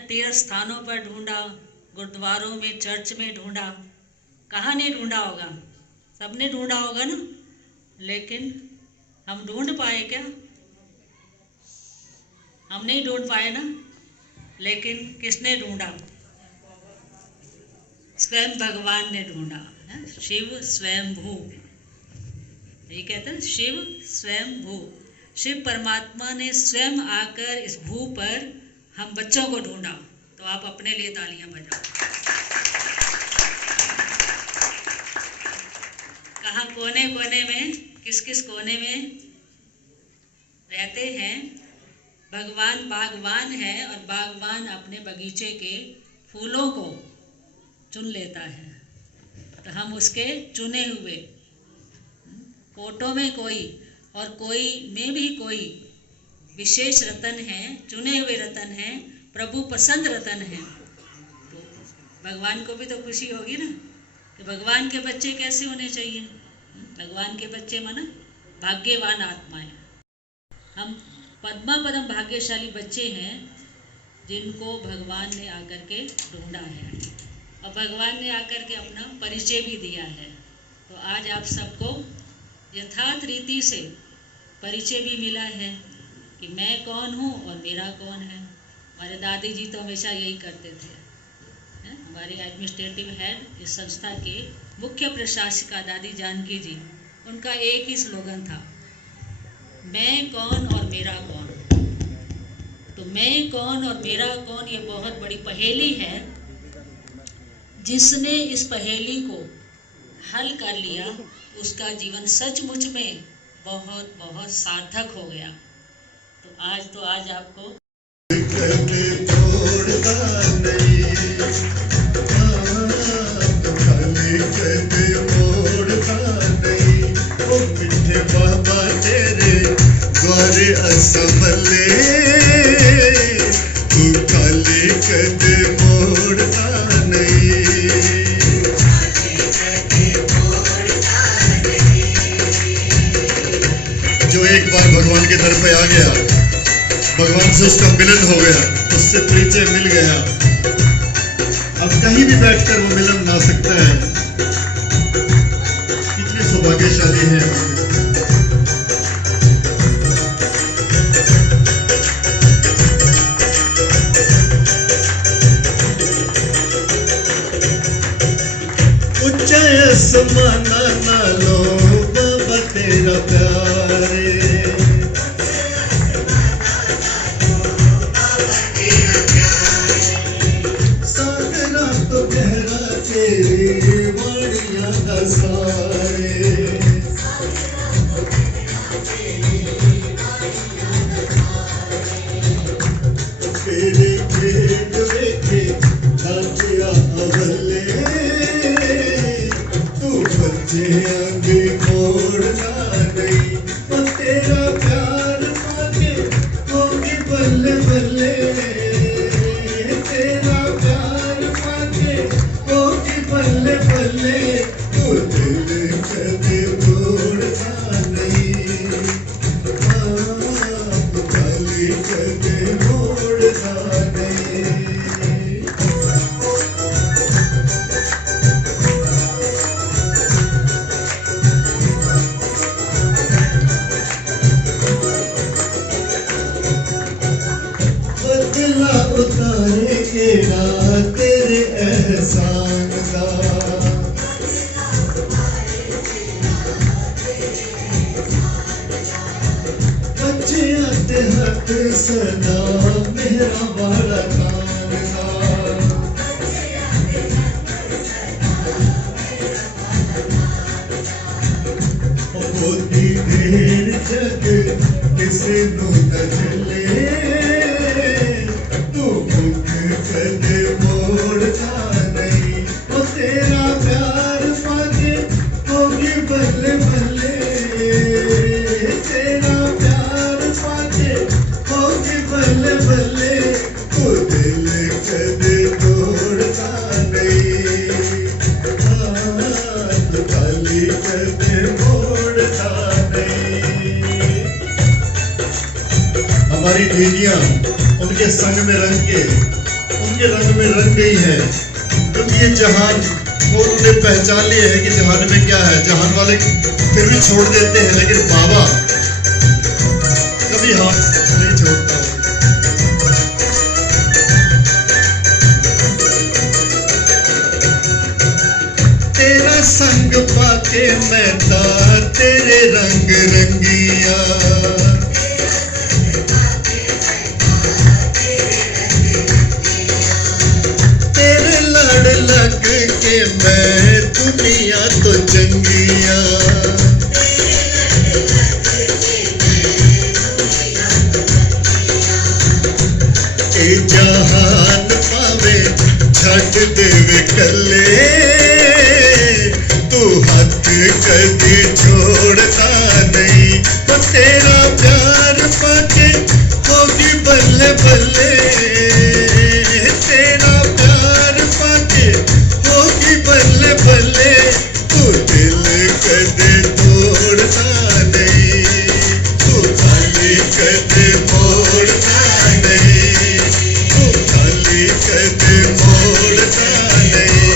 तीर्थ स्थानों पर ढूंढा, गुरुद्वारों में, चर्च में ढूंढा, कहाँ नहीं ढूंढा होगा? सबने ढूंढा होगा ना। लेकिन हम ढूंढ पाए क्या? हम नहीं ढूंढ पाए ना। लेकिन किसने ढूंढा? स्वयं भगवान ने ढूंढा। शिव स्वयंभू, ये कहते हैं शिव स्वयंभू। शिव परमात्मा ने स्वयं आकर इस भू पर हम बच्चों को ढूंढा। तो आप अपने लिए तालियां बजाओ। कहाँ कोने कोने में, किस किस कोने में रहते हैं। भगवान बागवान है और बागवान अपने बगीचे के फूलों को चुन लेता है। तो हम उसके चुने हुए, फोटो में कोई और कोई में भी कोई विशेष रतन हैं, चुने हुए रतन हैं, प्रभु पसंद रतन हैं। तो भगवान को भी तो खुशी होगी ना कि भगवान के बच्चे कैसे होने चाहिए। भगवान के बच्चे माना भाग्यवान आत्माएं। हम पद्मा पदम भाग्यशाली बच्चे हैं जिनको भगवान ने आकर के ढूंढा है और भगवान ने आकर के अपना परिचय भी दिया है। तो आज आप सबको यथार्थ रीति से परिचय भी मिला है कि मैं कौन हूँ और मेरा कौन है। हमारे दादी जी तो हमेशा यही करते थे। हमारी एडमिनिस्ट्रेटिव हेड इस संस्था के मुख्य प्रशासिका दादी जानकी जी, उनका एक ही स्लोगन था, मैं कौन और मेरा कौन। तो मैं कौन और मेरा कौन ये बहुत बड़ी पहेली है। जिसने इस पहेली को हल कर लिया उसका जीवन सचमुच में बहुत बहुत सार्थक हो गया। तो आज आपको बाबा तेरे द्वारे असंभले तू खाली कदे मोड़ता नहीं। जो एक बार भगवान के दर पे आ गया, भगवान से उसका मिलन हो गया, उससे परिचय मिल गया, अब कहीं भी बैठकर वो मिलन ला सकता है। कितने सौभाग्यशाली हैं हम। समाना ना लो बाबा तेरा प्यारे, सागरा तो गहरा तेरी वाड़ियां का सारे, तेरे खेत देखे जातिया अवले आगे मोड़ना नहीं, और तेरा प्यार पाके होगी बल्ले बल्ले, तेरा प्यार पाके होगी बल्ले बल्ले, तो दिल कदे मोड़ना नहीं, खाली कदे मोड़ना नहीं। उतारे के ना तेरे एहसान का, बच्चे आते हक सदा मेरा बड़ा खान का, होती ढेर जग किसे नो न चले, कदे मोड़ता नहीं, वो तेरा प्यार पाके होगी बल्ले बल्ले, तेरा प्यार पाके होगी बल्ले बल्ले, वो दिल कदे तोड़ता नहीं, तो खाली कदे मोड़ता नहीं। हमारी दीदियां उनके संग में रंग के उनके रंग में रंग गई है, क्योंकि ये जहान को उन्होंने पहचान लिया है कि जहान में क्या है। जहान वाले फिर भी छोड़ देते हैं, लेकिन बाबा कभी हाथ नहीं छोड़ता। तेरा संग पाके मैं था तेरे रंग रंगिया, लग के मैं दुनिया तो चंगिया, ए जहान पावे छट देवे कले, तू हाथ कदी छोड़ता नहीं, तो तेरा प्यार पाके होगी बल्ले बल्ले, तेरा प्यार पाके होगी बल्ले बल्ले, तू दिल कदे तोड़ता नहीं, तू खाली कदे मोड़ता नहीं, तू खाली कदे मोड़ता नहीं,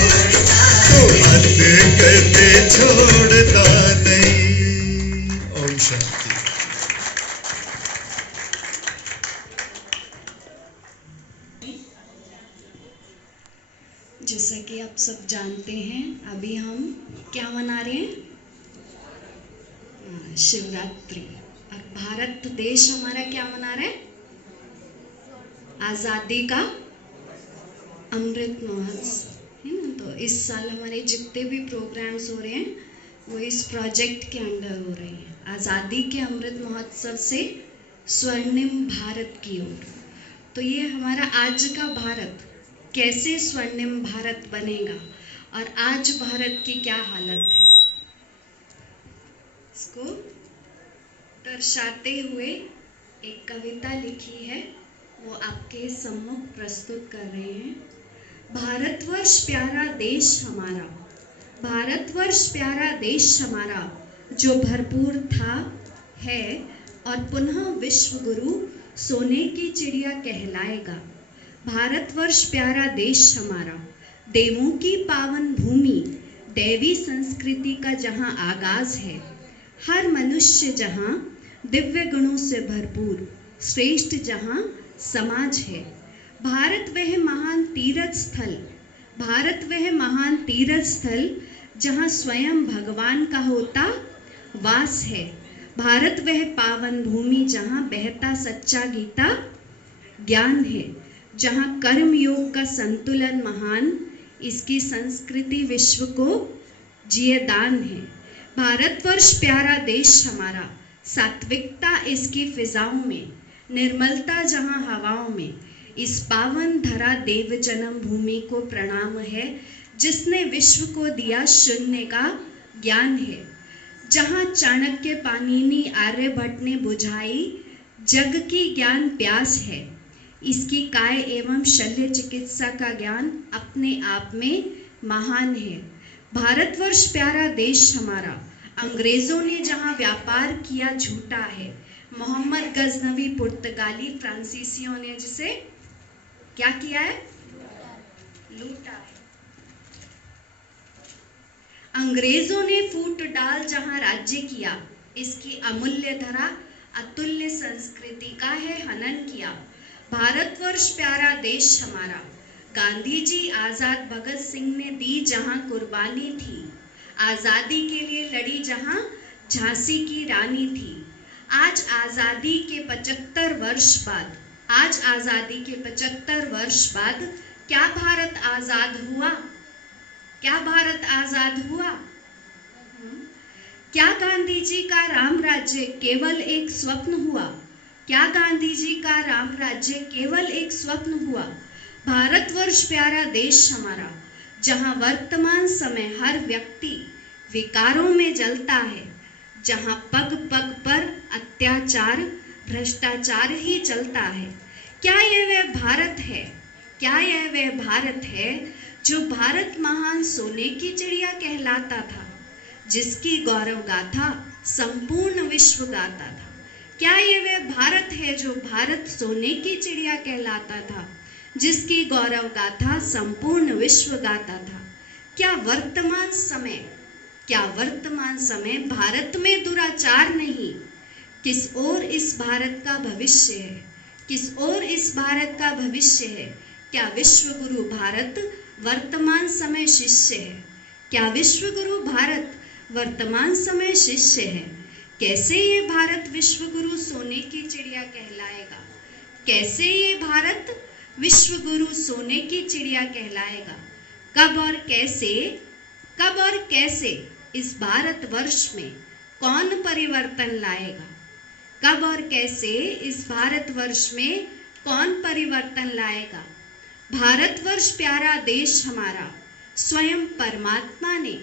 तू हाथ कदे छोड़ता नहीं। जैसा कि आप सब जानते हैं, अभी हम क्या मना रहे हैं? शिवरात्रि। और भारत देश हमारा क्या मना रहा है? आज़ादी का अमृत महोत्सव, है ना। तो इस साल हमारे जितने भी प्रोग्राम्स हो रहे हैं वो इस प्रोजेक्ट के अंडर हो रहे हैं, आज़ादी के अमृत महोत्सव से स्वर्णिम भारत की ओर। तो ये हमारा आज का भारत कैसे स्वर्णिम भारत बनेगा और आज भारत की क्या हालत है, इसको दर्शाते हुए एक कविता लिखी है, वो आपके सम्मुख प्रस्तुत कर रहे हैं। भारतवर्ष प्यारा देश हमारा, भारतवर्ष प्यारा देश हमारा, जो भरपूर था है और पुनः विश्व गुरु सोने की चिड़िया कहलाएगा। भारतवर्ष प्यारा देश हमारा, देवों की पावन भूमि, दैवी संस्कृति का जहाँ आगाज है। हर मनुष्य जहाँ दिव्य गुणों से भरपूर, श्रेष्ठ जहाँ समाज है। भारत वह महान तीर्थ स्थल, भारत वह महान तीर्थ स्थल, जहाँ स्वयं भगवान का होता वास है। भारत वह पावन भूमि, जहाँ बहता सच्चा गीता ज्ञान है। जहाँ कर्म योग का संतुलन महान, इसकी संस्कृति विश्व को जिए दान है। भारतवर्ष प्यारा देश हमारा, सात्विकता इसकी फिजाओं में, निर्मलता जहाँ हवाओं में। इस पावन धरा देव जन्म भूमि को प्रणाम है, जिसने विश्व को दिया शून्य का ज्ञान है। जहाँ चाणक्य पाणिनि आर्यभट्ट ने बुझाई जग की ज्ञान प्यास है। इसकी काय एवं शल्य चिकित्सा का ज्ञान अपने आप में महान है। भारतवर्ष प्यारा देश हमारा, अंग्रेजों ने जहाँ व्यापार किया झूठा है। मोहम्मद गजनवी पुर्तगाली फ्रांसीसियों ने जिसे क्या किया है? लूटा है। अंग्रेजों ने फूट डाल जहाँ राज्य किया, इसकी अमूल्य धरा अतुल्य संस्कृति का है हनन किया। भारतवर्ष प्यारा देश हमारा, गांधी जी आजाद भगत सिंह ने दी जहाँ कुर्बानी थी। आज़ादी के लिए लड़ी जहाँ झांसी की रानी थी। आज आज़ादी के 75 वर्ष बाद, आज आज़ादी के 75 वर्ष बाद क्या भारत आज़ाद हुआ? क्या भारत आज़ाद हुआ? क्या गांधी जी का राम राज्य केवल एक स्वप्न हुआ? क्या गांधी जी का राम राज्य केवल एक स्वप्न हुआ? भारतवर्ष प्यारा देश हमारा, जहाँ वर्तमान समय हर व्यक्ति विकारों में जलता है, जहाँ पग पग पर अत्याचार भ्रष्टाचार ही चलता है। क्या यह वह भारत है? क्या यह वह भारत है जो भारत महान सोने की चिड़िया कहलाता था, जिसकी गौरव गाथा संपूर्ण विश्व गाता था? क्या ये वह भारत है जो भारत सोने की चिड़िया कहलाता था, जिसकी गौरव गाथा संपूर्ण विश्व गाता था? क्या वर्तमान समय भारत में दुराचार नहीं? किस ओर इस भारत का भविष्य है? किस ओर इस भारत का भविष्य है? क्या विश्व गुरु भारत वर्तमान समय शिष्य है? क्या विश्व गुरु भारत वर्तमान समय शिष्य है? कैसे ये भारत विश्व गुरु सोने की चिड़िया कहलाएगा? कैसे ये भारत विश्व गुरु सोने की चिड़िया कहलाएगा? कब और कैसे इस भारतवर्ष में कौन परिवर्तन लाएगा? कब और कैसे इस भारतवर्ष में कौन परिवर्तन लाएगा? भारतवर्ष प्यारा देश हमारा, स्वयं परमात्मा ने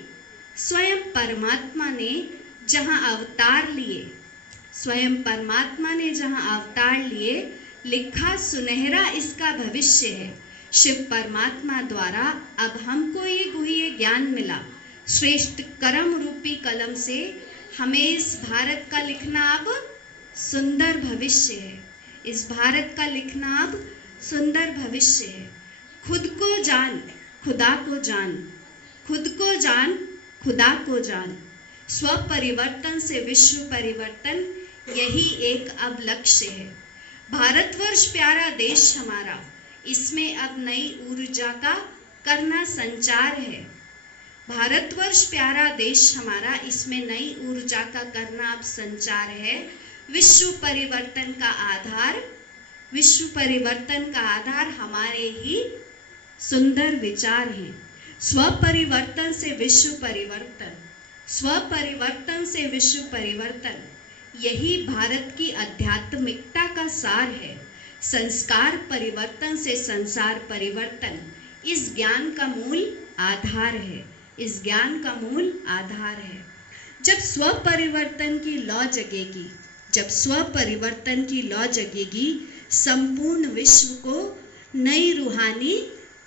जहाँ अवतार लिए, लिखा सुनहरा इसका भविष्य है। शिव परमात्मा द्वारा अब हमको ये गुह्य ज्ञान मिला। श्रेष्ठ कर्म रूपी कलम से हमें इस भारत का लिखना अब सुंदर भविष्य है। इस भारत का लिखना अब सुंदर भविष्य है। खुद को जान, खुदा को जान, खुद को जान, खुदा को जान। स्व परिवर्तन से विश्व परिवर्तन, यही एक अब लक्ष्य है। भारतवर्ष प्यारा देश हमारा, इसमें अब नई ऊर्जा का करना संचार है। भारतवर्ष प्यारा देश हमारा, इसमें नई ऊर्जा का करना अब संचार है। विश्व परिवर्तन का आधार हमारे ही सुंदर विचार हैं। स्वपरिवर्तन से विश्व परिवर्तन, यही भारत की आध्यात्मिकता का सार है। संस्कार परिवर्तन से संसार परिवर्तन, इस ज्ञान का मूल आधार है। जब स्वपरिवर्तन की लौ जगेगी, संपूर्ण विश्व को नई रूहानी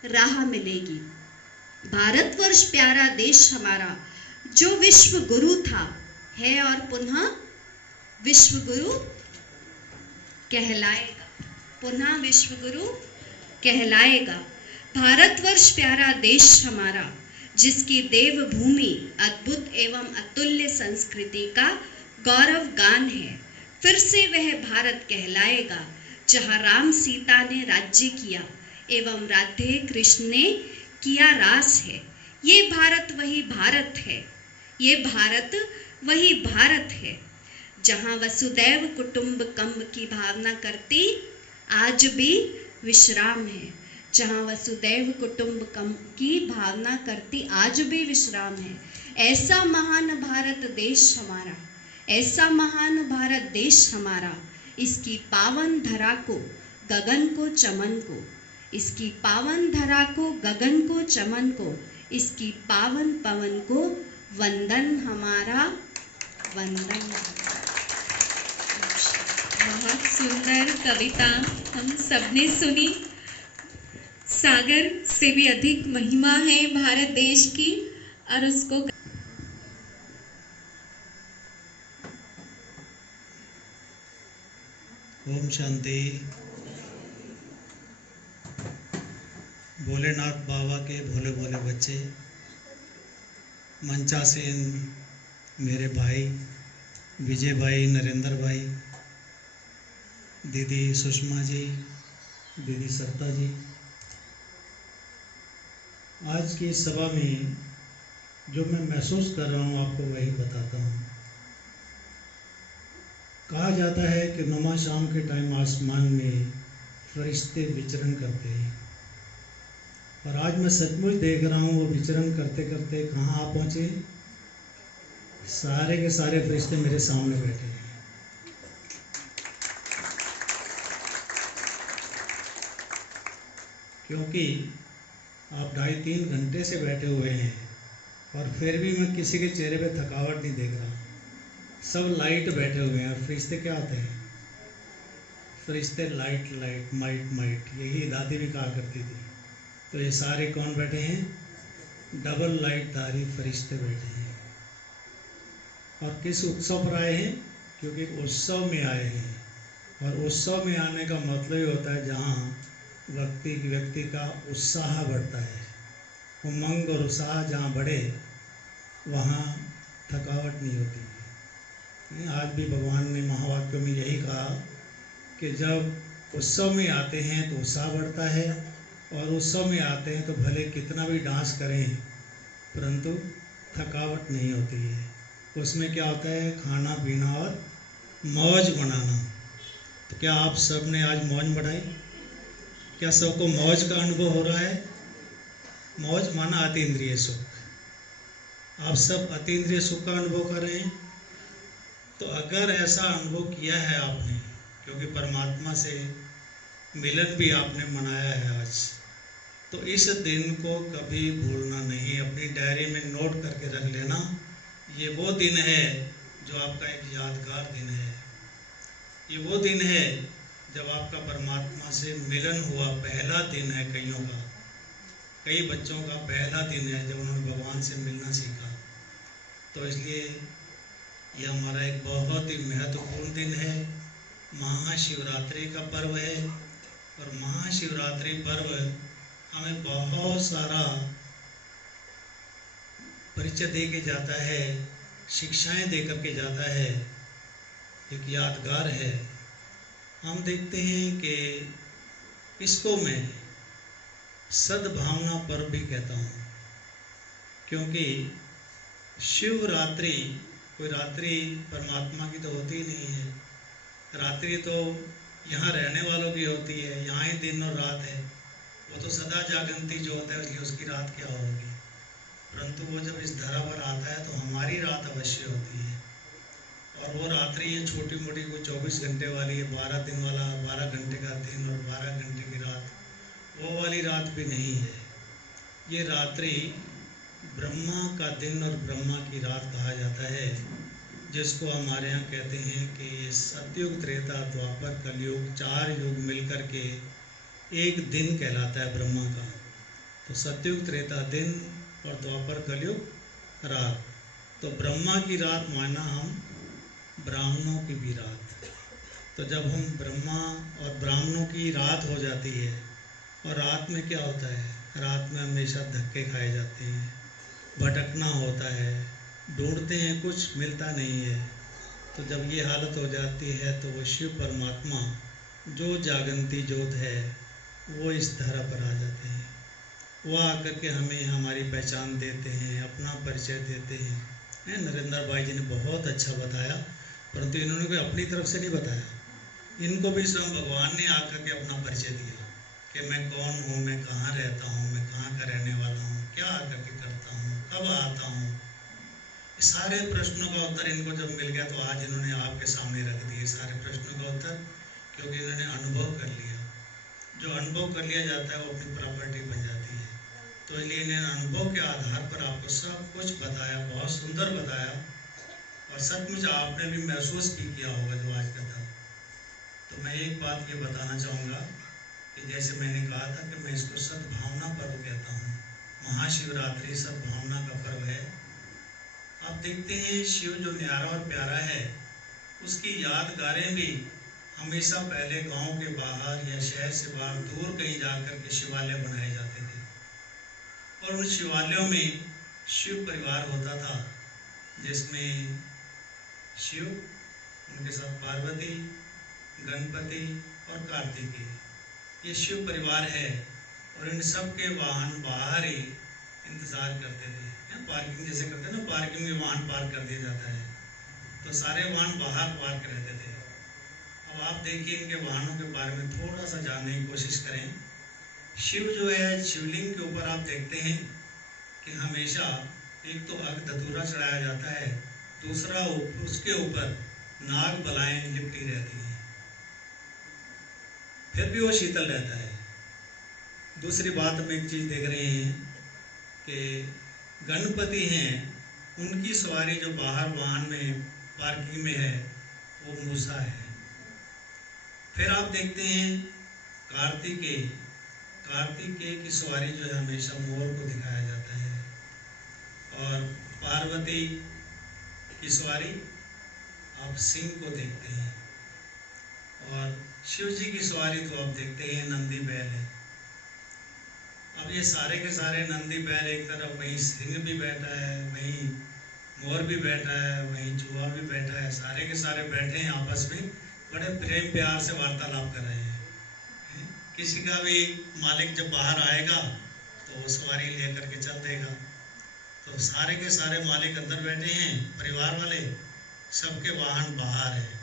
राह मिलेगी। भारतवर्ष प्यारा देश हमारा, जो विश्व गुरु था, है और पुनः विश्व गुरु कहलाएगा। भारतवर्ष प्यारा देश हमारा, जिसकी देवभूमि अद्भुत एवं अतुल्य संस्कृति का गौरव गान है, फिर से वह भारत कहलाएगा जहाँ राम सीता ने राज्य किया एवं राधे कृष्ण ने किया रास है। ये भारत वही भारत है जहाँ वसुदैव कुटुंबकम की भावना करती आज भी विश्राम है। ऐसा महान भारत देश हमारा, इसकी पावन धरा को गगन को चमन को, इसकी पावन पवन को वंदन हमारा। बहुत सुंदर कविता हम सबने सुनी। सागर से भी अधिक महिमा है भारत देश की, और उसको ओम शांति। भोलेनाथ बाबा के भोले भोले बच्चे, मंचासीन मेरे भाई विजय भाई, नरेंद्र भाई, दीदी सुषमा जी, दीदी सत्ता जी, आज की सभा में जो मैं महसूस कर रहा हूँ आपको वही बताता हूँ। कहा जाता है कि नुमा शाम के टाइम आसमान में फरिश्ते विचरण करते हैं, और आज मैं सचमुच देख रहा हूँ वो विचरण करते करते कहाँ आ पहुँचे। सारे के सारे फरिश्ते मेरे सामने बैठे हैं। क्योंकि आप 2.5-3 घंटे से बैठे हुए हैं, और फिर भी मैं किसी के चेहरे पे थकावट नहीं देख रहा। सब लाइट बैठे हुए हैं, और फरिश्ते क्या होते हैं? फरिश्ते लाइट लाइट माइट माइट, यही दादी भी कहा करती थी। तो ये सारे कौन बैठे हैं? डबल लाइटधारी फरिश्ते बैठे हैं। और किस उत्सव पर आए हैं? क्योंकि उत्सव में आए हैं, और उत्सव में आने का मतलब ही होता है जहाँ व्यक्ति का उत्साह बढ़ता है। उमंग और उत्साह जहाँ बढ़े वहाँ थकावट नहीं होती है। आज भी भगवान ने महावाक्यों में यही कहा कि जब उत्सव में आते हैं तो उत्साह बढ़ता है, और उत्सव में आते हैं तो भले कितना भी डांस करें परंतु थकावट नहीं होती है। उसमें क्या होता है? खाना पीना और मौज बनाना। तो क्या आप सब ने आज मौज बढ़ाई? क्या सबको मौज का अनुभव हो रहा है? मौज माना अतीन्द्रिय सुख। आप सब अतीन्द्रिय सुख का अनुभव कर रहे हैं। तो अगर ऐसा अनुभव किया है आपने, क्योंकि परमात्मा से मिलन भी आपने मनाया है आज, तो इस दिन को कभी भूलना नहीं। अपनी डायरी में नोट करके रख लेना। ये वो दिन है जो आपका एक यादगार दिन है। ये वो दिन है जब आपका परमात्मा से मिलन हुआ। पहला दिन है कईयों का, कई बच्चों का पहला दिन है जब उन्होंने भगवान से मिलना सीखा। तो इसलिए ये हमारा एक बहुत ही महत्वपूर्ण दिन है। महाशिवरात्रि का पर्व है, और महाशिवरात्रि पर्व हमें बहुत सारा परिचय दे के जाता है, शिक्षाएं दे करके जाता है, एक यादगार है। हम देखते हैं कि इसको में सद्भावना पर्व भी कहता हूँ, क्योंकि शिवरात्रि कोई रात्रि परमात्मा की तो होती ही नहीं है। रात्रि तो यहाँ रहने वालों की होती है, यहाँ ही दिन और रात है। वो तो सदा जागंती ज्योत है, इसलिए उसकी रात क्या होगी। परंतु वो जब इस धरा पर आता है तो हमारी रात अवश्य होती है। और वो रात्रि ये छोटी मोटी कोई 24 घंटे वाली है, 12 दिन वाला 12 घंटे का दिन और 12 घंटे की रात, वो वाली रात भी नहीं है। ये रात्रि ब्रह्मा का दिन और ब्रह्मा की रात कहा जाता है, जिसको हमारे यहाँ कहते हैं कि ये सतयुग, त्रेता, द्वापर, कलयुग, 4 युग मिलकर के एक दिन कहलाता है ब्रह्मा का। तो सतयुग, त्रेता दिन और द्वापर, कलयुग रात। तो ब्रह्मा की रात माना हम ब्राह्मणों की भी रात। तो जब हम ब्रह्मा और ब्राह्मणों की रात हो जाती है, और रात में क्या होता है, रात में हमेशा धक्के खाए जाते हैं, भटकना होता है, ढूंढते हैं, कुछ मिलता नहीं है। तो जब ये हालत हो जाती है तो वो शिव परमात्मा जो जागंती ज्योत है वो इस धरा पर आ जाते हैं। वो आकर के हमें हमारी पहचान देते हैं, अपना परिचय देते हैं। नरेंद्र भाई जी ने बहुत अच्छा बताया, परंतु इन्होंने कोई अपनी तरफ से नहीं बताया। इनको भी स्वयं भगवान ने आकर के अपना परिचय दिया कि मैं कौन हूँ, मैं कहाँ रहता हूँ, मैं कहाँ का रहने वाला हूँ, क्या आकर के करता हूँ, कब आता हूँ। सारे प्रश्नों का उत्तर इनको जब मिल गया तो आज इन्होंने आपके सामने रख दिए सारे प्रश्नों का उत्तर, क्योंकि इन्होंने अनुभव कर लिया। जो अनुभव कर लिया जाता है वो अपनी प्रॉपर्टी बन जाती है। तो इसलिए इन्होंने अनुभव के आधार पर आपको सब कुछ बताया, बहुत सुंदर बताया, और सचमुच आपने भी महसूस भी किया होगा जो आज का था। तो मैं एक बात ये बताना चाहूँगा कि जैसे मैंने कहा था कि मैं इसको सद्भावना पर्व कहता हूँ। महाशिवरात्रि सद्भावना का पर्व है। आप देखते हैं शिव जो न्यारा और प्यारा है, उसकी यादगारें भी हमेशा पहले गांव के बाहर या शहर से बाहर दूर कहीं जाकर के शिवालय बनाए जाते थे, और उन शिवालयों में शिव परिवार होता था, जिसमें शिव, उनके साथ पार्वती, गणपति और कार्तिकेय, ये शिव परिवार है। और इन सब के वाहन बाहर ही इंतजार करते थे, पार्किंग जैसे करते हैं ना, पार्किंग में वाहन पार्क कर दिया जाता है, तो सारे वाहन बाहर पार्क रहते थे। अब आप देखिए इनके वाहनों के बारे में थोड़ा सा जानने की कोशिश करें। शिव जो है, शिवलिंग के ऊपर आप देखते हैं कि हमेशा एक तो अग धतूरा चढ़ाया जाता है, दूसरा उसके ऊपर नाग बलाएं लिपटी रहती हैं, फिर भी वो शीतल रहता है। दूसरी बात हम एक चीज़ देख रहे हैं कि गणपति हैं, उनकी सवारी जो बाहर वाहन में पार्किंग में है वो मूसा है। फिर आप देखते हैं कार्तिकेय की सवारी जो है हमेशा मोर को दिखाया जाता है, और पार्वती की सवारी आप सिंह को देखते हैं, और शिव जी की सवारी तो आप देखते हैं नंदी बैल है। अब ये सारे के सारे नंदी बैल एक तरफ, वहीं सिंह भी बैठा है, वहीं मोर भी बैठा है, वहीं चूहा भी बैठा है, सारे के सारे बैठे हैं आपस में, बड़े प्रेम प्यार से वार्तालाप कर रहे हैं। किसी का भी मालिक जब बाहर आएगा तो वो सवारी लेकर के चल देगा। तो सारे के सारे मालिक अंदर बैठे हैं, परिवार वाले, सबके वाहन बाहर है।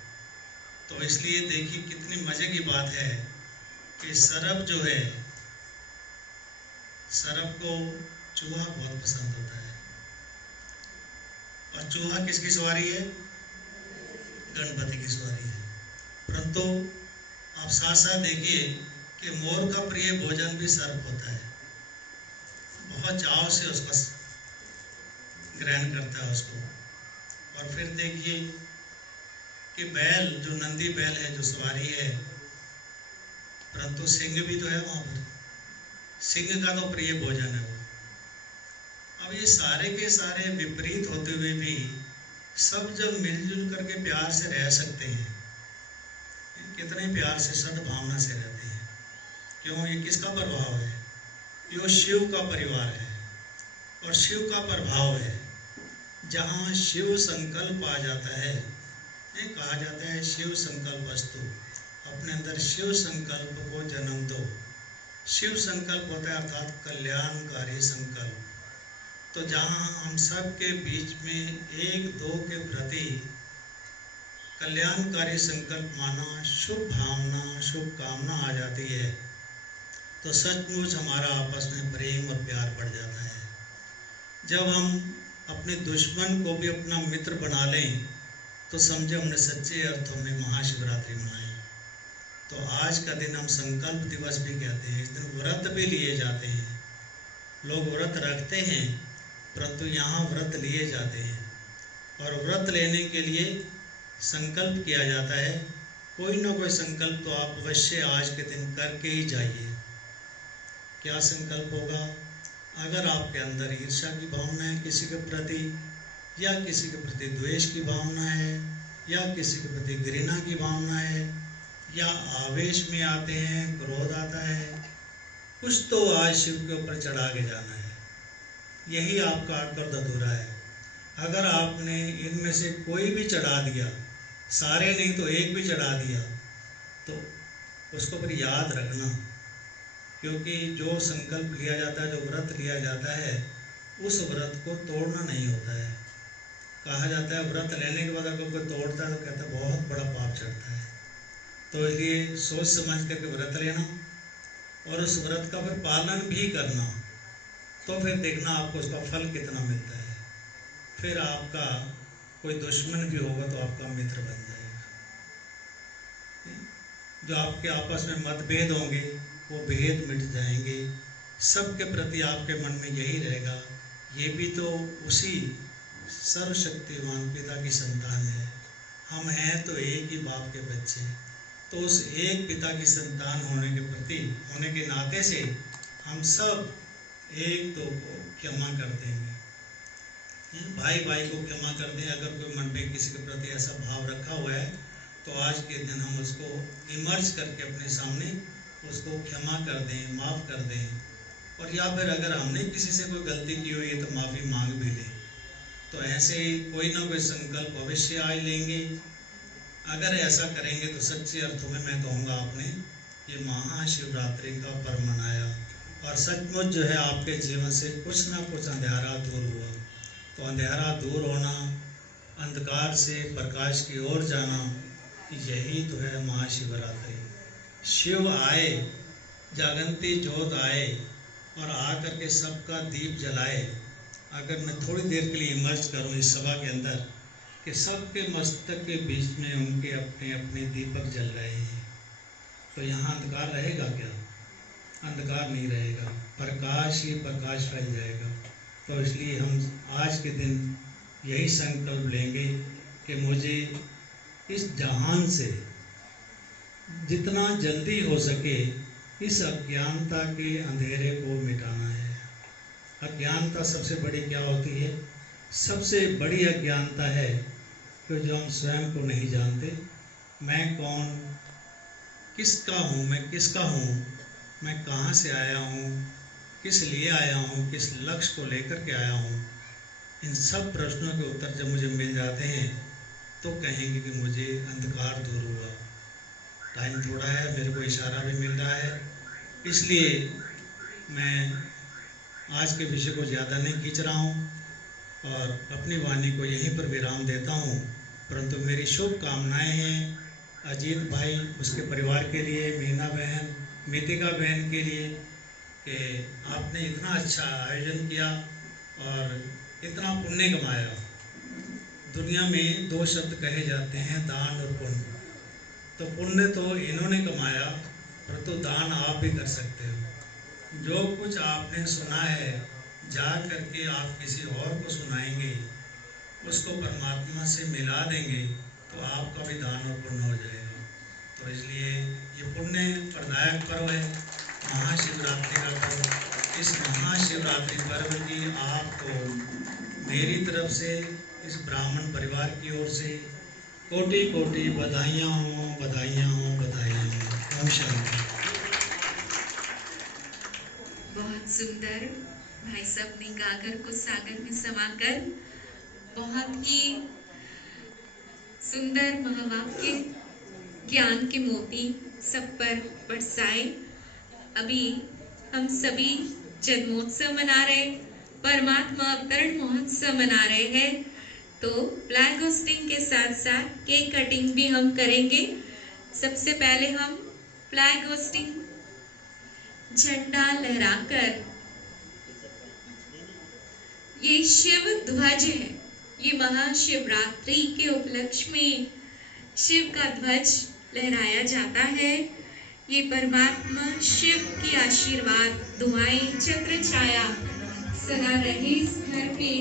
तो इसलिए देखिए कितनी मजे की बात है कि सरब जो है, सरब को चूहा बहुत पसंद होता है, और चूहा किसकी सवारी है? गणपति की सवारी है। परंतु आप साथ साथ देखिए कि मोर का प्रिय भोजन भी सर्प होता है, बहुत चाव से उसका ग्रहण करता है उसको। और फिर देखिए कि बैल जो नंदी बैल है जो सवारी है, परंतु सिंह भी तो है वहाँ पर, सिंह का तो प्रिय भोजन है वो। अब ये सारे के सारे विपरीत होते हुए भी सब जब मिलजुल करके प्यार से रह सकते हैं, कितने प्यार से सद्भावना से रहते हैं। क्यों? ये किसका प्रभाव है? ये शिव का परिवार है और शिव का प्रभाव है। जहाँ शिव संकल्प आ जाता है, ये कहा जाता है शिव संकल्प वस्तु, अपने अंदर शिव संकल्प को जन्म दो। शिव संकल्प होता है अर्थात कल्याणकारी संकल्प। तो जहाँ हम सब के बीच में एक दो के प्रति कल्याणकारी संकल्प माना, शुभ भावना, शुभ कामना आ जाती है, तो सचमुच हमारा आपस में प्रेम और प्यार बढ़ जाता है। जब हम अपने दुश्मन को भी अपना मित्र बना लें तो समझे हमने सच्चे अर्थों में महाशिवरात्रि मनाई। तो आज का दिन हम संकल्प दिवस भी कहते हैं। इस दिन व्रत भी लिए जाते हैं। लोग व्रत रखते हैं परंतु यहाँ व्रत लिए जाते हैं, और व्रत लेने के लिए संकल्प किया जाता है। कोई ना कोई संकल्प तो आप अवश्य आज के दिन करके ही जाइए। क्या संकल्प होगा? अगर आपके अंदर ईर्ष्या की भावना है किसी के प्रति, या किसी के प्रति द्वेष की भावना है, या किसी के प्रति घृणा की भावना है, या आवेश में आते हैं, क्रोध आता है, कुछ तो आज शिव के ऊपर चढ़ा के जाना है। यही आपका आकर अधूरा है। अगर आपने इनमें से कोई भी चढ़ा दिया, सारे नहीं तो एक भी चढ़ा दिया, तो उसको फिर याद रखना, क्योंकि जो संकल्प लिया जाता है, जो व्रत लिया जाता है, उस व्रत को तोड़ना नहीं होता है। कहा जाता है व्रत लेने के बाद अगर कोई तोड़ता है तो कहता है बहुत बड़ा पाप चढ़ता है। तो इसलिए सोच समझ करके व्रत लेना और उस व्रत का फिर पालन भी करना, तो फिर देखना आपको उसका फल कितना मिलता है। फिर आपका कोई दुश्मन भी होगा तो आपका मित्र बन जाएगा। जो आपके आपस में मतभेद होंगे वो भेद मिट जाएंगे। सबके प्रति आपके मन में यही रहेगा, ये भी तो उसी सर्वशक्तिमान पिता की संतान है, हम हैं तो एक ही बाप के बच्चे। तो उस एक पिता की संतान होने के प्रति, होने के नाते से हम सब एक दो को क्षमा कर देंगे। भाई भाई को क्षमा कर दें। अगर कोई मन में किसी के प्रति ऐसा भाव रखा हुआ है तो आज के दिन हम उसको इमर्ज करके अपने सामने उसको क्षमा कर दें, माफ़ कर दें। और या फिर अगर हमने किसी से कोई गलती की हुई है तो माफ़ी मांग भी लें। तो ऐसे ही कोई ना कोई संकल्प अवश्य आज लेंगे। अगर ऐसा करेंगे तो सच्चे अर्थों में मैं कहूँगा आपने ये महाशिवरात्रि का पर्व मनाया, और सचमुच जो है आपके जीवन से कुछ ना कुछ अंधेरा दूर हुआ। तो अंधेरा दूर होना, अंधकार से प्रकाश की ओर जाना, यही तो है महाशिवरात्रि। शिव आए, जागंती जोत आए और आकर के सबका दीप जलाए। अगर मैं थोड़ी देर के लिए इमर्ज करूं इस सभा के अंदर कि सबके मस्तक के बीच में उनके अपने अपने दीपक जल रहे हैं, तो यहाँ अंधकार रहेगा क्या? अंधकार नहीं रहेगा, प्रकाश ही प्रकाश फैल जाएगा। तो इसलिए हम आज के दिन यही संकल्प लेंगे कि मुझे इस जहान से जितना जल्दी हो सके इस अज्ञानता के अंधेरे को मिटाना है। अज्ञानता सबसे बड़ी क्या होती है? सबसे बड़ी अज्ञानता है कि जो हम स्वयं को नहीं जानते। मैं कौन, किसका हूँ, मैं किसका हूँ, मैं कहाँ से आया हूँ, किस लिए आया हूँ, किस लक्ष्य को लेकर के आया हूँ। इन सब प्रश्नों के उत्तर जब मुझे मिल जाते हैं तो कहेंगे कि मुझे अंधकार दूर हुआ। टाइम थोड़ा है, मेरे को इशारा भी मिल रहा है, इसलिए मैं आज के विषय को ज़्यादा नहीं खींच रहा हूँ और अपनी वाणी को यहीं पर विराम देता हूँ। परंतु मेरी शुभकामनाएँ हैं अजीत भाई, उसके परिवार के लिए, मीना बहन, मितिका बहन के लिए कि आपने इतना अच्छा आयोजन किया और इतना पुण्य कमाया। दुनिया में दो शब्द कहे जाते हैं, दान और पुण्य। तो पुण्य तो इन्होंने कमाया, परंतु दान आप भी कर सकते हो। जो कुछ आपने सुना है जा करके आप किसी और को सुनाएंगे, उसको परमात्मा से मिला देंगे, तो आपका भी दान और पुण्य हो जाएगा। तो इसलिए ये पुण्य प्रदायक पर्व है, महाशिवरात्रि का पर्व। इस महाशिवरात्रि पर्व की आपको मेरी तरफ से, इस ब्राह्मण परिवार की ओर से कोटि कोटि बधाइयाँ हों, बधाइयाँ हों, बधाइयाँ हों। ओम शांति। बहुत सुंदर भाई साहब ने गागर को सागर में समाकर बहुत ही सुंदर महावाक्य ज्ञान के मोती सब पर बरसाए। अभी हम सभी जन्मोत्सव मना रहे, परमात्मा अवतरण महोत्सव मना रहे हैं, तो फ्लैग होस्टिंग के साथ साथ केक कटिंग भी हम करेंगे। सबसे पहले हम फ्लैग होस्टिंग झंडा लहराकर, ये शिव ध्वज है, ये महाशिवरात्रि के उपलक्ष्य में शिव का ध्वज लहराया जाता है। ये परमात्मा शिव की आशीर्वाद दुआएं चक्र छाया सदा रहे इस घर पे।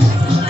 है।